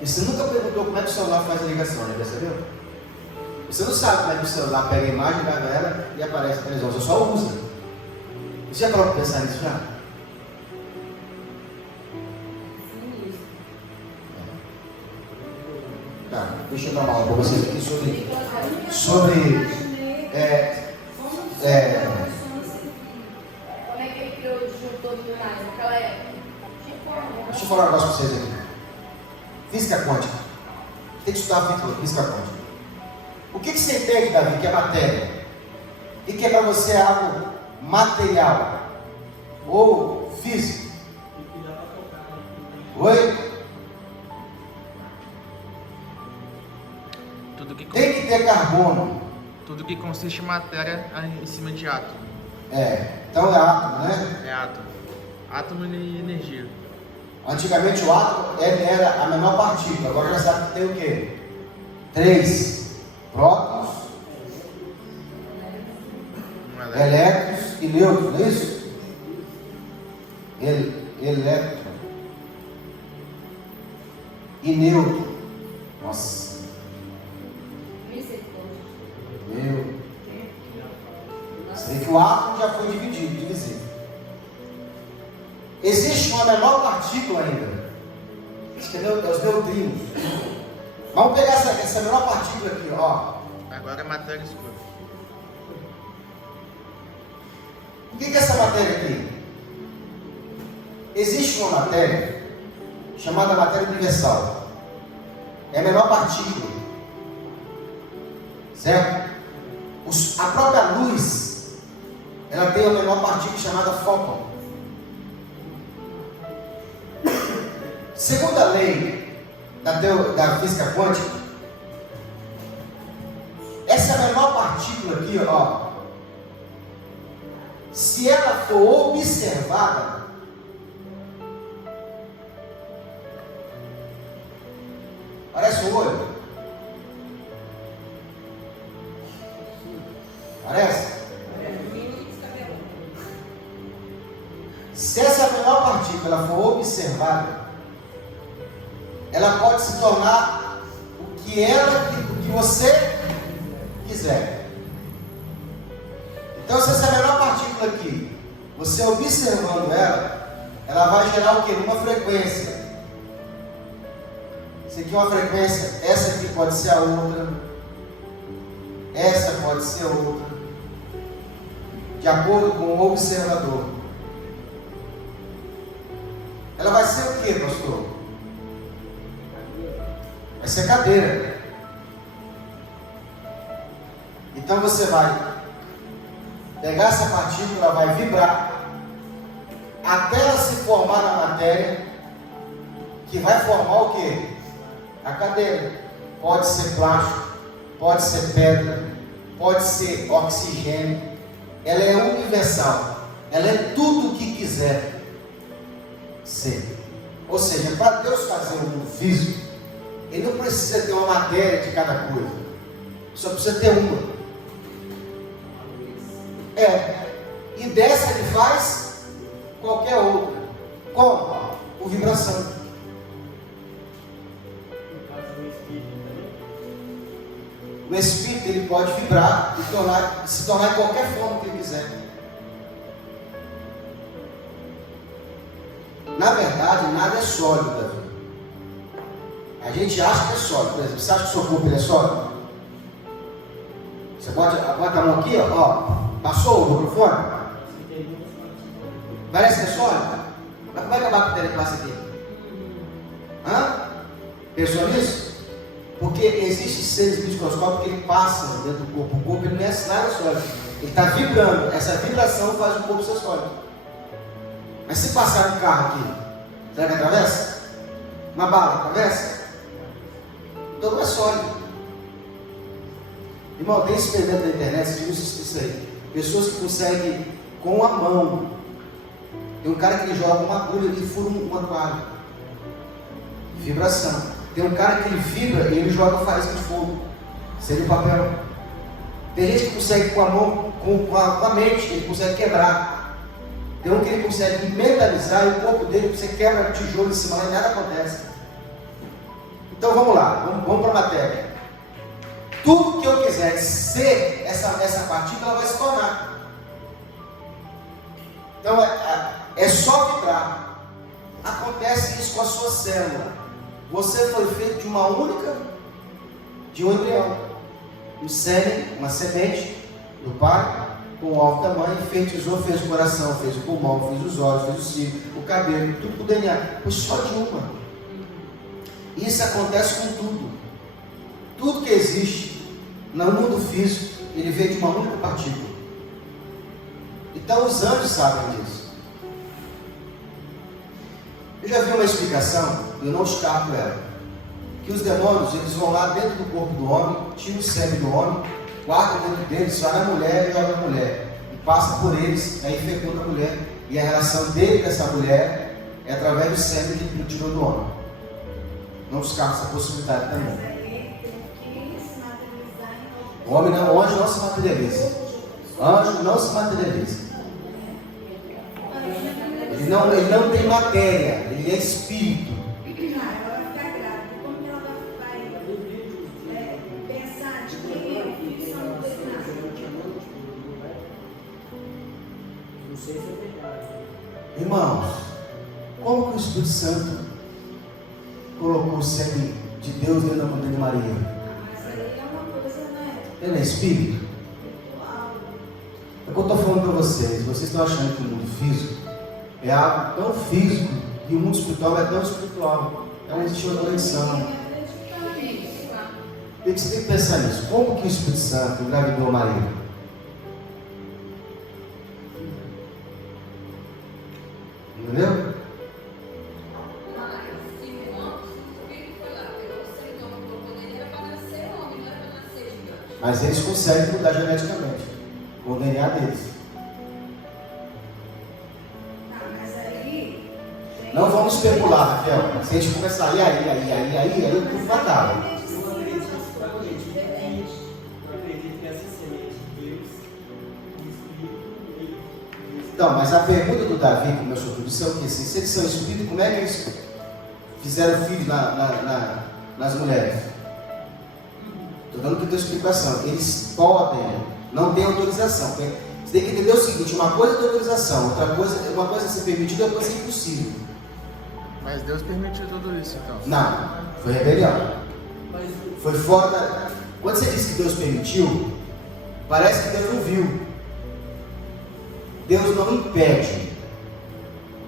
E você nunca perguntou como é que o celular faz a ligação, já percebeu? Você não sabe como é que o celular pega a imagem, grava ela e aparece na televisão, você só usa. Você já parou para pensar nisso já? Tá, deixa eu dar uma aula para vocês aqui sobre Como é que ele criou o disjuntor de unidades naquela época? Deixa eu falar um negócio para vocês aqui. Física quântica. Tem que estudar física quântica. O que você entende, Davi, que é matéria? O que é para você algo material ou físico? Oi? Tem que ter carbono. Tudo que consiste em matéria em cima de átomo. Então é átomo, né? É átomo. Átomo e energia. Antigamente o átomo era a menor partícula, agora já sabe que tem o quê? 3 prótons Elétrons e nêutrons, não é isso? Elétron e nêutron. Nossa. Meu. Sei que o átomo já foi dividido. Existe uma menor partícula ainda. É os neutrinos. Vamos pegar essa menor partícula aqui, ó. Agora é matéria escura. O que é essa matéria aqui? Existe uma matéria chamada matéria universal. É a menor partícula. Certo? A própria luz, ela tem uma menor partícula chamada fóton. Segundo a lei da física quântica, essa menor partícula aqui, ó, se ela for observada, parece um olho? Parece? Se essa menor partícula for observada, ela pode se tornar o que você quiser. Então, se essa menor partícula aqui, você observando ela vai gerar o quê? Uma frequência. Isso aqui é uma frequência, essa aqui pode ser a outra, essa pode ser a outra, de acordo com o observador. Ela vai ser o quê, pastor? Vai ser cadeira. Então você vai pegar essa partícula, ela vai vibrar até ela se formar na matéria, que vai formar o quê? A cadeira. Pode ser plástico, pode ser pedra, pode ser oxigênio. Ela é universal. Ela é tudo o que quiser ser. Ou seja, para Deus fazer um mundo físico, Ele não precisa ter uma matéria de cada coisa, só precisa ter uma. E dessa Ele faz qualquer outra. Como? Por vibração. No caso do espírito também. O espírito ele pode vibrar e se tornar de qualquer forma que ele quiser. Na verdade, nada é sólido, Davi. A gente acha que é sólido. Por exemplo, você acha que o seu corpo ele é sólido? Você bota a mão aqui, ó. Passou o microfone? Parece que é sólido? Mas como é que a bactéria passa aqui? Pensou nisso? Porque existem seres microscópicos que ele passam dentro do corpo. O corpo ele não é nada sólido. Ele está vibrando. Essa vibração faz o corpo ser sólido. Mas se passar um carro aqui, será que atravessa? Uma bala atravessa? Então não é sólido. Irmão, tem experimento na internet, você viu isso aí. Pessoas que conseguem com a mão. Tem um cara que ele joga uma agulha e fura um aquário. Vibração. Tem um cara que ele vibra e ele joga faísca de fogo. Seria o papel. Tem gente que consegue com a mão, com a mente, ele consegue quebrar. Tem um que ele consegue mentalizar e o corpo dele, você quebra o tijolo em cima e nada acontece. Então vamos lá, vamos para a matéria. Tudo que eu quiser ser essa partícula, ela vai se tornar. Então é só vibrar. Acontece isso com a sua célula. Você foi feito de um embrião, um sêmen, uma semente do pai, com o alto tamanho, feitizou, fez o coração, fez o pulmão, fez os olhos, fez o cílio, o cabelo, tudo com o DNA. Foi só de uma. Isso acontece com tudo. Tudo que existe no mundo físico, ele veio de uma única partícula. Então os anjos sabem disso. Eu já vi uma explicação, eu não descarto ela, que os demônios, eles vão lá dentro do corpo do homem, tiram o sangue do homem, guardam dentro deles, vai na mulher e joga na mulher, e passa por eles, aí fecunda a mulher, e a relação dele com essa mulher é através do sangue que ele tirou do homem. Não descarto essa possibilidade também. Mas aí tem que se materializar em outra O homem não, o anjo não se materializa. pessoa. Anjo não se materializa. Ele não tem matéria, ele é espírito. Ela vai ficar grávida. Como que ela vai pensar de quem é o filho só não tem nada? Não sei se é verdade. Irmãos, como que o Espírito Santo colocou o sangue de Deus dentro da mão de Maria? Mas aí é uma coisa, né? Ele é espírito? Virtual. É o que eu estou falando para vocês. Vocês estão achando que o mundo físico é algo tão físico e o mundo espiritual é tão espiritual. Então existe uma conexão. E você tem que pensar nisso. Como que o Espírito Santo engravidou Maria? Entendeu? Mas eles conseguem mudar geneticamente com o DNA deles. Mas aí. Não vamos especular, Raquel. Se a gente começar aí, tudo vai dar. Eu acredito que essa semente de Deus, o Espírito, ele. Então, mas a pergunta do Davi, como eu sou tudo, é o que? Se eles são espírito, como é que eles fizeram filho nas mulheres? Estou dando aqui a explicação. Eles podem, não tem autorização. Você tem que entender o seguinte: uma coisa é autorização, outra coisa, uma coisa é ser permitida, outra coisa é impossível. Mas Deus permitiu tudo isso, então. Não, foi rebelião. Foi fora da. Quando você diz que Deus permitiu, parece que Deus não viu. Deus não impede,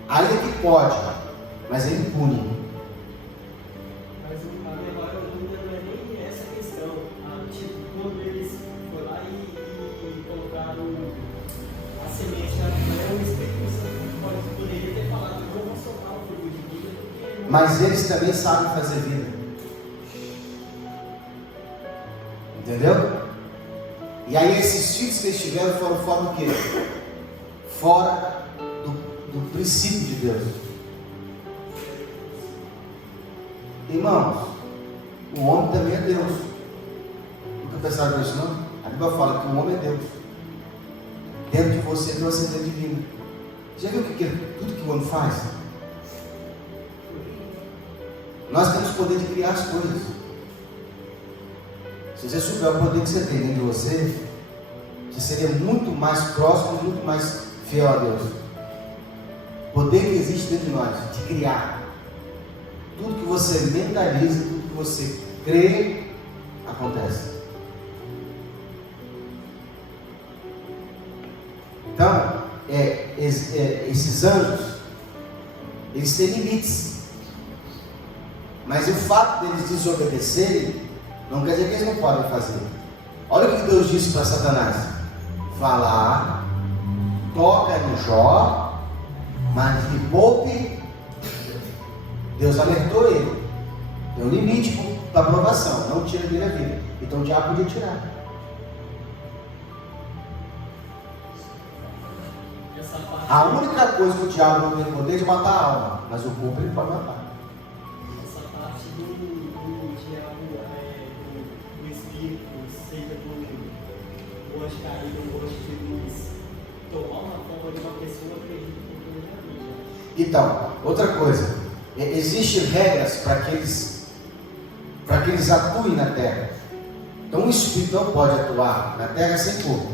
ainda que pode, mas Ele pune. Mas a memória dúvida não é nem essa questão. Tipo, quando eles foram lá e colocaram a semente na mulher, o Espírito Santo poderia ter falado: não vou soltar o fogo de vida. Mas eles também sabem fazer vida. Entendeu? E aí esses filhos que eles tiveram foram fora do quê? Fora do princípio de Deus. Irmãos, o homem também é Deus. Nunca pensaram nisso, não? A Bíblia fala que o homem é Deus. Dentro de você tem uma ascendência divina. Já viu tudo que o homem faz? Nós temos o poder de criar as coisas. Se você souber o poder que você tem dentro de você, você seria muito mais próximo, muito mais fiel a Deus. O poder que existe dentro de nós, de criar. Tudo que você mentaliza, tudo que você crê, acontece. Então, esses anjos, eles têm limites. Mas o fato deles desobedecerem, não quer dizer que eles não podem fazer. Olha o que Deus disse para Satanás: vá lá, toca no Jó, mas lhe poupe. Deus alertou ele. Tem um limite para a aprovação, não tira dele a vida. Então o diabo podia tirar. A única coisa que o diabo não tem poder é de matar a alma, mas o corpo ele pode matar. Essa parte do diabo, do Espírito, seja do anjo caído, do anjo de luz, tomar uma forma de uma pessoa, acredito que Então, outra coisa, existem regras para que eles atuem na terra. Então o Espírito não pode atuar na terra sem corpo.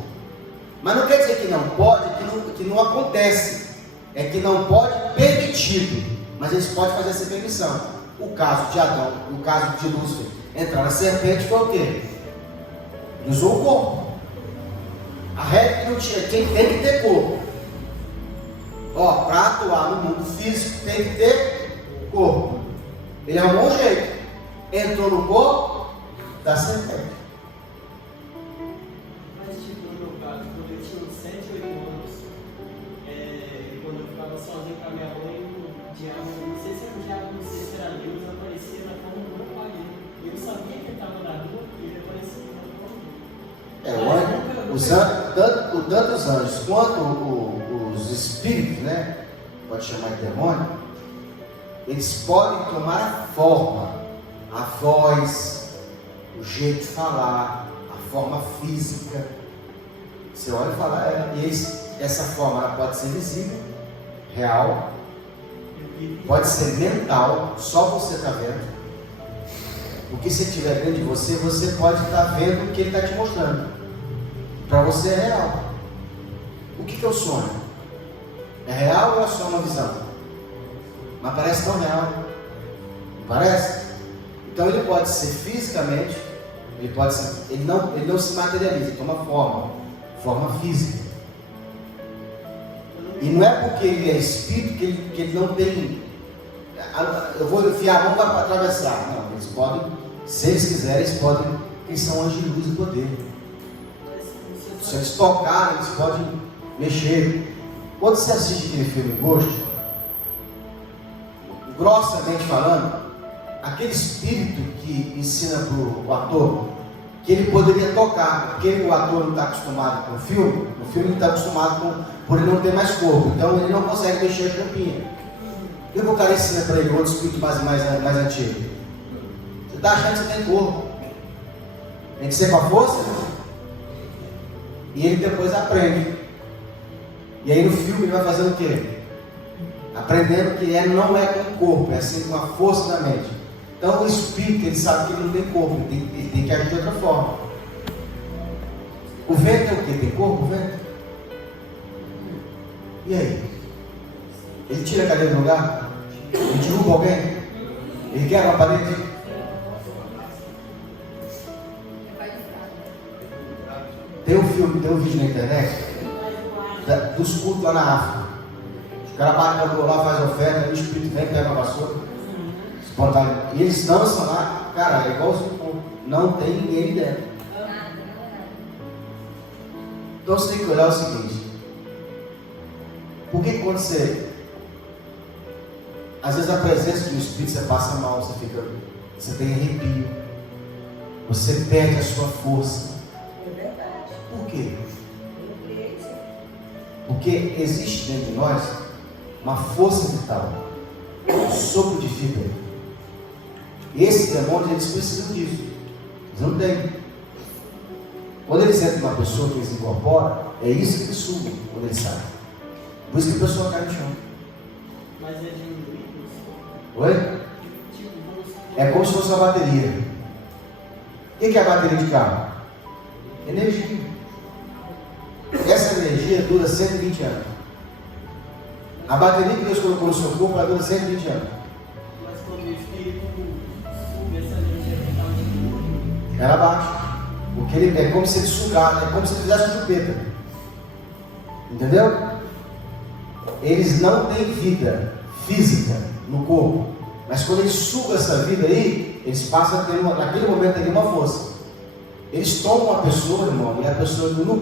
Mas não quer dizer que não pode, que não acontece. É que não pode permitido, mas eles podem fazer essa permissão. O caso de Adão, o caso de Lúcifer, entrar na serpente foi o quê? Ele usou o corpo. A regra que não tinha, quem tem que ter corpo. Para atuar no mundo físico tem que ter corpo. Ele arrumou um jeito. Entrou no corpo da serpente. Mas tipo, no meu caso, quando eu tinha uns 7, 8 anos, quando eu ficava sozinho com a minha mãe, o diabo, não sei se era o diabo, não sei se era Deus, aparecia na forma do meu pai. Eu sabia que ele estava na rua e ele aparecia na forma do Tanto os anjos quanto os espíritos, né? Pode chamar de demônio, eles podem tomar a forma, a voz, o jeito de falar, a forma física. Você olha e fala, essa forma ela pode ser visível, real, pode ser mental, só você está vendo. Porque se estiver dentro de você, você pode estar vendo o que ele está te mostrando. Para você é real. O que é o sonho? É real ou é só uma visão? Mas parece tão real. Não parece? Então ele pode ser fisicamente, ele não se materializa, ele toma forma física. E não é porque ele é espírito que ele não tem. Eu vou enfiar a mão para atravessar. Não, eles podem, se eles quiserem, eles são anjos de luz e poder. Se eles tocarem, eles podem mexer. Quando você assiste aquele filme Ghost, grossamente falando, aquele espírito que ensina para o ator que ele poderia tocar, porque o ator não está acostumado com o filme ele está acostumado por ele não ter mais corpo, então ele não consegue mexer a champinha. E o cara ensina para ele outro espírito mais antigo? Você está achando que você tem corpo? Tem que ser com a força? E ele depois aprende. E aí no filme ele vai fazendo o quê? Aprendendo que não é com o corpo, é assim com a força da mente. Então o espírito, ele sabe que ele não tem corpo, ele tem que agir de outra forma. O vento é o quê? Tem corpo o vento? E aí? Ele tira a cadeira do lugar? Ele derruba alguém? Ele quebra a parede? Tem um filme, tem um vídeo na internet dos cultos lá na África. Os caras batem na rua lá, faz oferta, o espírito vem, pega a vassoura. E eles dançam lá, cara, é igualzinho, não tem ninguém ali dentro. Então você tem que olhar o seguinte: por que quando você, às vezes a presença de um espírito, você passa mal, você tem arrepio, você perde a sua força. É verdade. Por quê? Porque existe dentro de nós uma força vital, um sopro de vida. E esses demônios, eles precisam disso. Eles não têm. Quando eles entram numa pessoa que eles incorporam, é isso que eles sugam quando eles saem. Por isso que a pessoa cai no chão. Mas é diminuído? Oi? É como se fosse uma bateria. O que é a bateria de carro? Energia. Essa energia dura 120 anos. A bateria que Deus colocou no seu corpo, ela dura 120 anos. Mas quando o espírito sube essa energia que está diminuindo, Ela baixa. Porque ele é como se ele sugasse, é como se ele fizesse chupeta. Entendeu? Eles não têm vida física no corpo. Mas quando eles sugam essa vida aí, eles passam a ter naquele momento ali uma força. Eles tomam a pessoa, irmão, e a pessoa no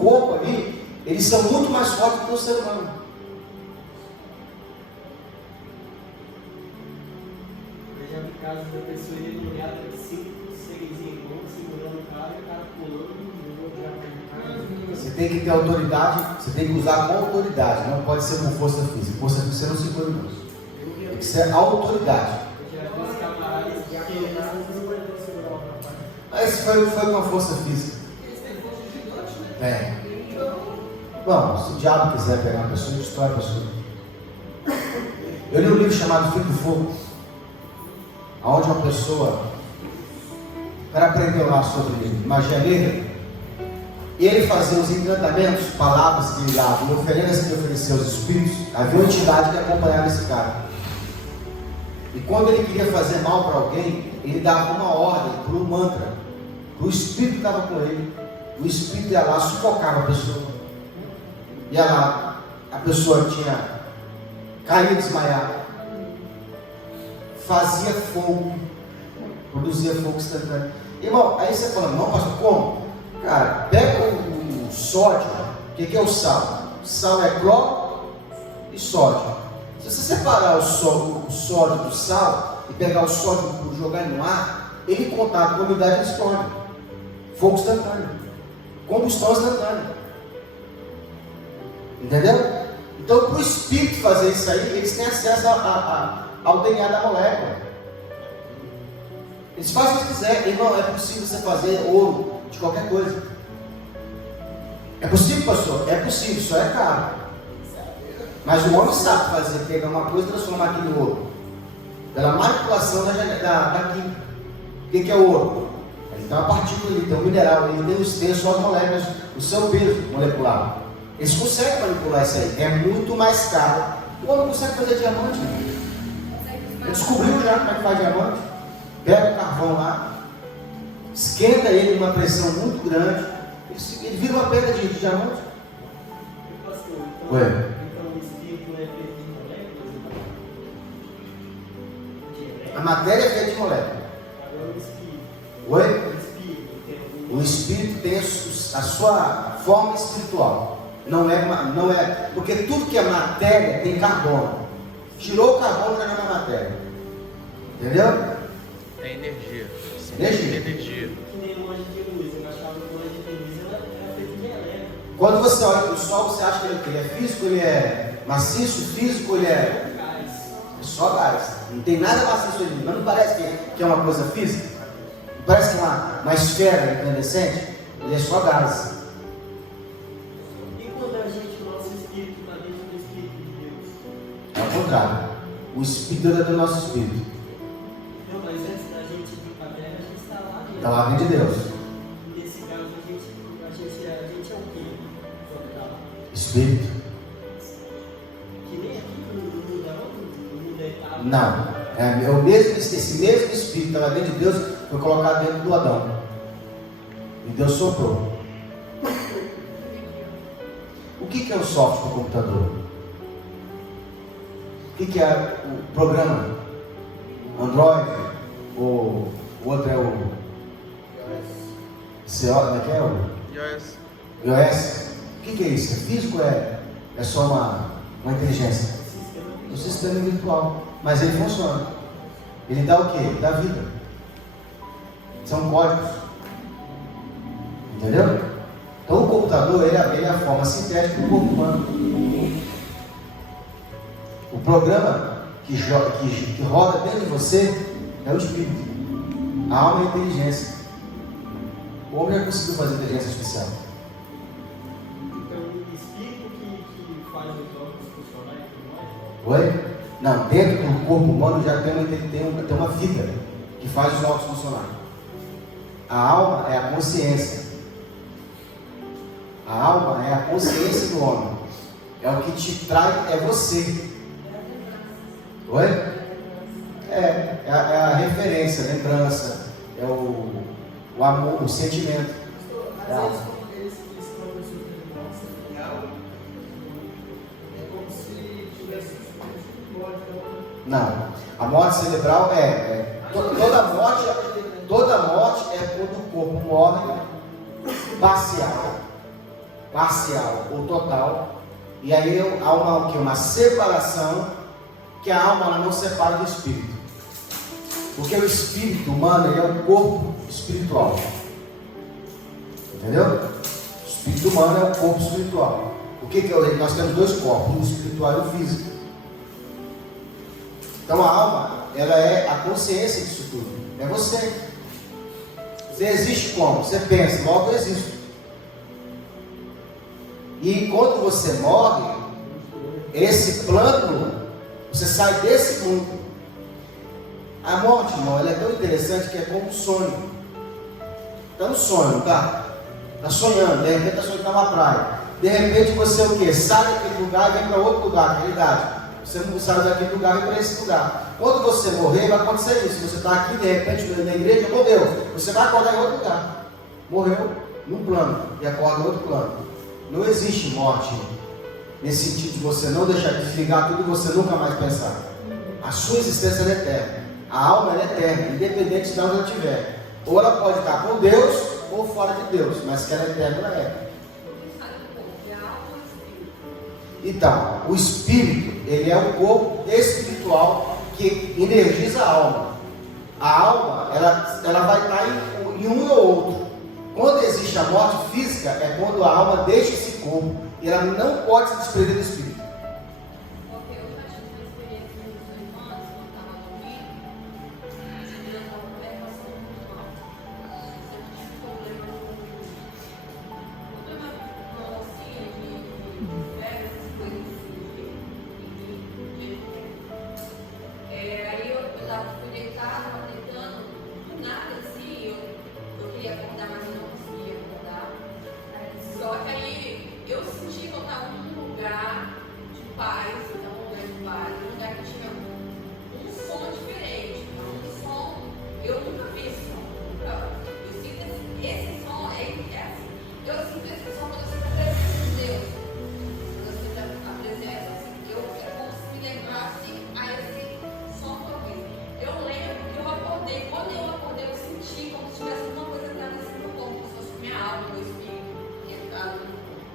corpo ali, eles são muito mais fortes que o ser humano. eu já vi casos da pessoa endemoniada de 5, 6 irmãos segurando o cara e o cara pulando e o outro já. Você tem que ter autoridade, você tem que usar com autoridade, não pode ser com força física. Força física você não segura irmãos. Tem que ser autoridade. Eu já vi os camaradas que segurar o rapaz. Mas foi com a força física. Eles têm força gigante, né? Bom, se o diabo quiser pegar uma pessoa, ele destrói a pessoa. Eu li um livro chamado Filho do Fogo, onde uma pessoa, o cara aprendeu lá sobre magia negra, e ele fazia os encantamentos, palavras que ele dava, e oferendas que ele oferecia aos espíritos. Havia uma entidade que acompanhava esse cara. E quando ele queria fazer mal para alguém, ele dava uma ordem para um mantra. O espírito estava com ele. O espírito ia lá, sufocava a pessoa. Ia lá, a pessoa tinha caído desmaiada. Fazia fogo. Produzia fogo instantâneo. Irmão, aí você fala, não, pastor, como? Cara, pega o sódio. O que é o sal? Sal é cloro e sódio. Se você separar o sódio do sal e pegar o sódio e jogar no ar, ele em contato com a umidade ele explode. Fogo instantâneo. Combustão instantânea. Entendeu? Então, para o espírito fazer isso aí, eles têm acesso ao DNA da molécula. Eles fazem o que quiserem. Irmão, é possível você fazer ouro de qualquer coisa. É possível, pastor? É possível, só é caro. Mas o homem sabe fazer, pegar uma coisa e transformar aquilo em ouro. Pela manipulação da química. O que é ouro? Ele tem uma partícula, ele tem um mineral, ele tem suas moléculas, o seu peso molecular. Eles conseguem manipular isso aí. É muito mais caro. O homem consegue fazer diamante. Ele descobriu já como é que faz diamante. Pega o carvão lá, esquenta ele numa pressão muito grande, ele vira uma pedra de diamante. Pastor, Ué. então o espírito é feito de moléculas? A matéria é feita de moléculas. Agora o espírito. Oi? O espírito tem O espírito tem a sua forma espiritual. Não é, porque tudo que é matéria tem carbono. Tirou o carbono, já não é matéria. Entendeu? É energia. Energia. Energia. que nem o anjo de luz. Eu achava que o anjo de luz era feito de elétrico. Quando você olha para o sol, você acha que ele é físico, ele é maciço, físico, ele é Gás. só gás. Não tem nada maciço ali, mas não parece que é uma coisa física? Não parece que é uma esfera incandescente? Ele é só gás. E quando a gente, o nosso espírito está dentro do Espírito de Deus? É o contrário. O espírito é do nosso espírito. Não, mas antes da gente ir para a terra, a gente está lá dentro. Está lá dentro de Deus. Nesse caso, a gente é o quê? Quando está lá. Espírito. Que nem aqui no mundo é etapa. Não. É o mesmo, esse mesmo espírito que estava dentro de Deus foi colocado dentro do Adão. E Deus soprou. O que é o software do computador? O que é o programa? Android? O outro é o CO, como é que é o iOS. iOS? O que é isso? É físico ou é só uma inteligência? Um sistema virtual. Mas ele funciona. Ele dá o quê? Ele dá vida. São códigos. Entendeu? Então o computador ele é a forma sintética do corpo humano. O programa que roda dentro de você é o espírito. A alma é a inteligência. O homem já conseguiu fazer inteligência artificial. Então, o espírito que faz os órgãos funcionarem por nós. Oi? Não, dentro do corpo humano já tem uma fita que faz os órgãos funcionarem. A alma é a consciência. A alma é a consciência do homem. É o que te traz, é você. Oi? É a referência, a lembrança, é o amor, o sentimento. É a alma. Eles falam sobre nossa real, é como se tivesse morte. Não. A morte cerebral toda morte é quando o corpo morre parcial ou total. E aí há uma separação, que a alma ela não separa do espírito. Porque o espírito humano ele é um corpo espiritual. Entendeu? O espírito humano é um corpo espiritual. O que é? Nós temos dois corpos, o espiritual e o físico. Então a alma, ela é a consciência disso tudo. É você. Você existe como? Você pensa, logo eu existo. E quando você morre, esse plano, você sai desse mundo. A morte, irmão, ela é tão interessante que é como um sonho. Está no sonho, tá? Está sonhando, de repente está sonhando que está na praia. De repente você o quê? Sai daquele lugar e vem para outro lugar, realidade. Você não sai daquele lugar e vem para esse lugar. Quando você morrer, vai acontecer isso. Você está aqui, de repente, na igreja, morreu. Você vai acordar em outro lugar. Morreu num plano e acorda em outro plano. Não existe morte nesse sentido de você não deixar de desligar tudo e você nunca mais pensar. A sua existência é eterna. A alma é eterna, independente de onde ela estiver. Ou ela pode estar com Deus ou fora de Deus, mas que ela é eterna, ela é. Então, o espírito, ele é o corpo espiritual que energiza a alma. A alma, ela vai estar em um ou outro. Quando existe a morte física, é quando a alma deixa esse corpo e ela não pode se desprender do espírito. Porque eu já tive uma experiência nos 18 anos, quando eu estava dormindo, eu estava passando muito mal. Eu tive problema no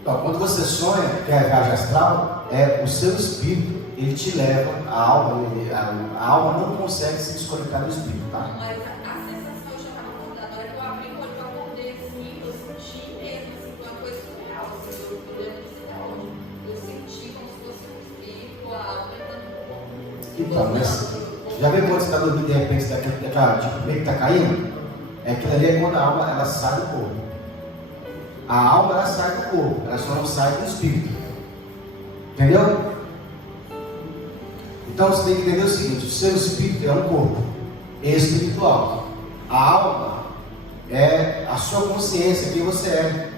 Então, quando você sonha, que é a viagem astral, é o seu espírito, ele te leva, a alma não consegue se desconectar do espírito, tá? Mas a sensação, eu já estava acordada. Na hora que eu abri o olho, eu acordei assim, eu senti mesmo, assim, foi uma coisa surreal, assim, eu lembro disso até hoje. Eu senti como se fosse um espírito, a alma entrando. Então, mas já vê quando você está dormindo de repente, daquela, tipo, meio que está caindo? É aquilo ali é quando a alma ela sai do corpo. A alma ela sai do corpo, ela só não sai do espírito. Entendeu? Então você tem que entender o seguinte: o seu espírito é um corpo espiritual. A alma é a sua consciência, quem você é.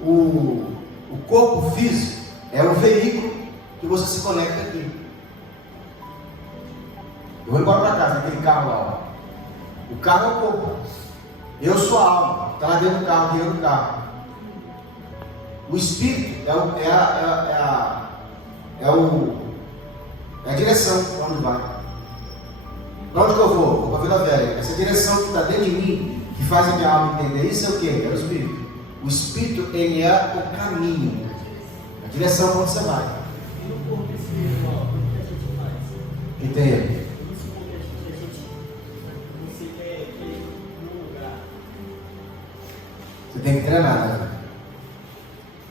O corpo físico é o veículo que você se conecta aqui. Eu vou embora para casa, naquele carro lá. Ó. O carro é o corpo. Eu sou a alma, está lá dentro do carro, dentro do carro. O espírito é a direção para onde vai. Para onde que eu vou? Vou para a Vila Velha. Essa direção que está dentro de mim, que faz a minha alma entender isso, é o quê? É o espírito. O espírito, ele é o caminho, a direção para onde você vai. E no corpo espiritual, o que a gente faz? Que tem ele. Vamos supor que a gente você quer ir num lugar. Você tem que treinar, né?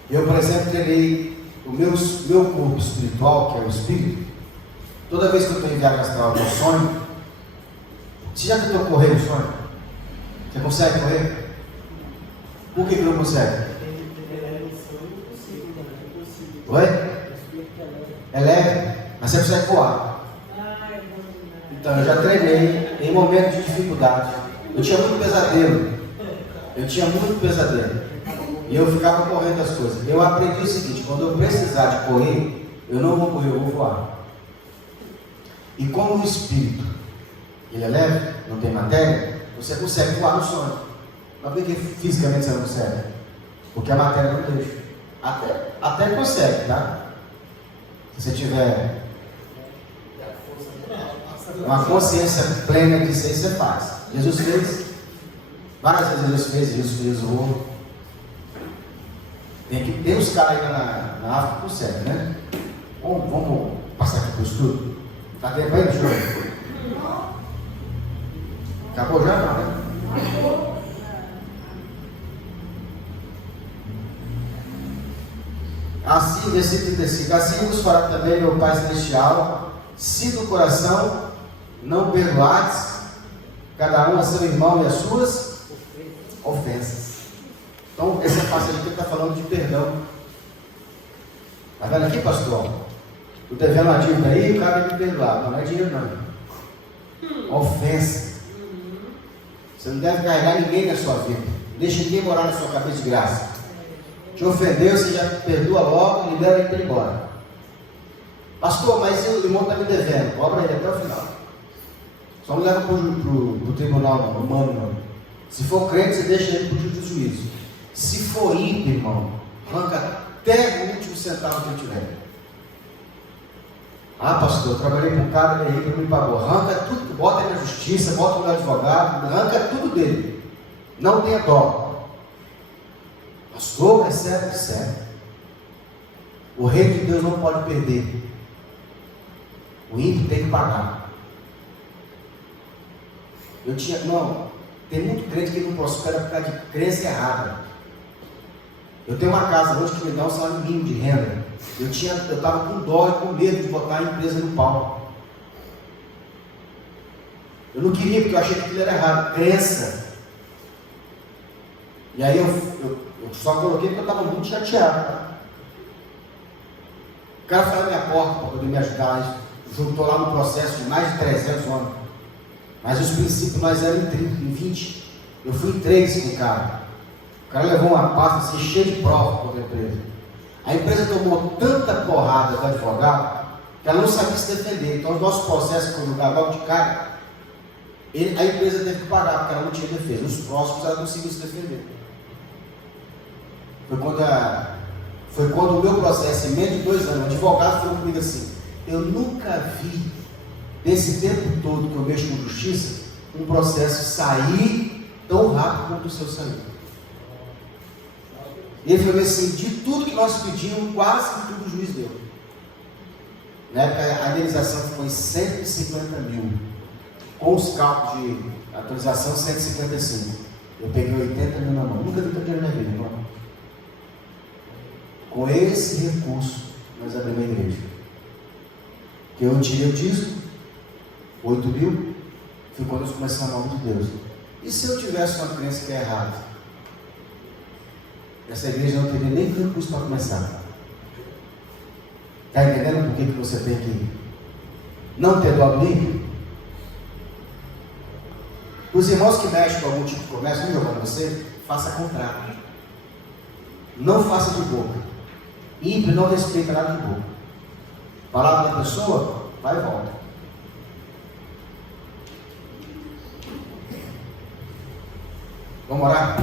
Eu, por exemplo, treinei o meu corpo espiritual, que é o espírito. Toda vez que eu estou em viagem astral, eu sonho. Você já tentou correr no sonho? Você consegue correr? Por que não consegue? Oi? É leve, mas você consegue voar. Então eu já treinei em momentos de dificuldade. Eu tinha muito pesadelo. E eu ficava correndo as coisas. Eu aprendi o seguinte: quando eu precisar de correr, eu não vou correr, eu vou voar. E como o espírito, ele é leve, não tem matéria, você consegue voar no sonho. Mas por que fisicamente você não consegue? Porque a matéria não deixa. Até consegue, tá? Se você tiver uma consciência plena de ser, você faz. Jesus fez. Várias vezes Jesus fez o ouro. Tem uns caras aí na África que conseguem, né? Vamos passar aqui para o estudo? Tá tempo aí, Júlio? Acabou já, não, né? Assim, versículo 35, assim vos fará também meu Pai Celestial, se do coração não perdoardes cada um a seu irmão e as suas ofensas. Então, essa passagem aqui está falando de perdão. Está vendo aqui, pastor? Estou devendo uma dívida aí, o cara deve me perdoar. Não é dinheiro, não. Ofensa. Você não deve carregar ninguém na sua vida. Deixa ninguém morar na sua cabeça de graça. Te ofendeu, você já perdoa logo e libera ele para ir embora. Pastor, mas o irmão está me devendo. Cobra ele até o final. Só não leva para o tribunal humano, não. Se for crente, você deixa ele para o juízo. Se for ímpio, irmão, arranca até o último centavo que ele tiver. Ah, pastor, eu trabalhei com um cara que não me pagou. Arranca tudo, bota ele na justiça, bota no advogado, arranca tudo dele. Não tenha dó. Pastor, é certo. O reino de Deus não pode perder. O ímpio tem que pagar. Tem muito crente que não prospera por causa de crença errada. Eu tenho uma casa hoje que me dá um salário mínimo de renda. Eu estava com dó e com medo de botar a empresa no pau. Eu não queria, porque eu achei que aquilo era errado. Crença. E aí eu só coloquei porque eu estava muito chateado. O cara foi na minha porta para poder me ajudar. Juntou lá no processo de mais de 300 homens. Mas os princípios nós éramos em 20. Eu fui em 3 com o cara. O cara levou uma pasta assim, cheia de prova contra a empresa. A empresa tomou tanta porrada do advogado que ela não sabia se defender. Então, o nosso processo foi julgado logo de cara. A empresa teve que pagar porque ela não tinha defesa. Os próximos ela conseguiu se defender. Foi quando o meu processo, em menos de 2 anos, o advogado falou comigo assim: eu nunca vi, desse tempo todo que eu mexo com justiça, um processo sair tão rápido quanto o seu saiu. Ele falou assim, de tudo que nós pedimos, quase tudo o juiz deu. Na época a indenização ficou em 150 mil. Com os cálculos de atualização, 155. Eu peguei 80 mil na mão. Nunca vi tanto dinheiro na vida, irmão. Com esse recurso, nós abrimos a igreja. Que eu tirei o dízimo, 8 mil, foi quando nós começamos a mão de Deus. E se eu tivesse uma crença que é errada? Essa igreja não teria nem recurso para começar. Está entendendo por que você tem que não ter dó do ímpio? Os irmãos que mexem com algum tipo de comércio, não jogando você, faça contrato. Não faça de boca. Ímpio não respeita nada de boca. Palavra da pessoa, vai e volta. Vamos orar?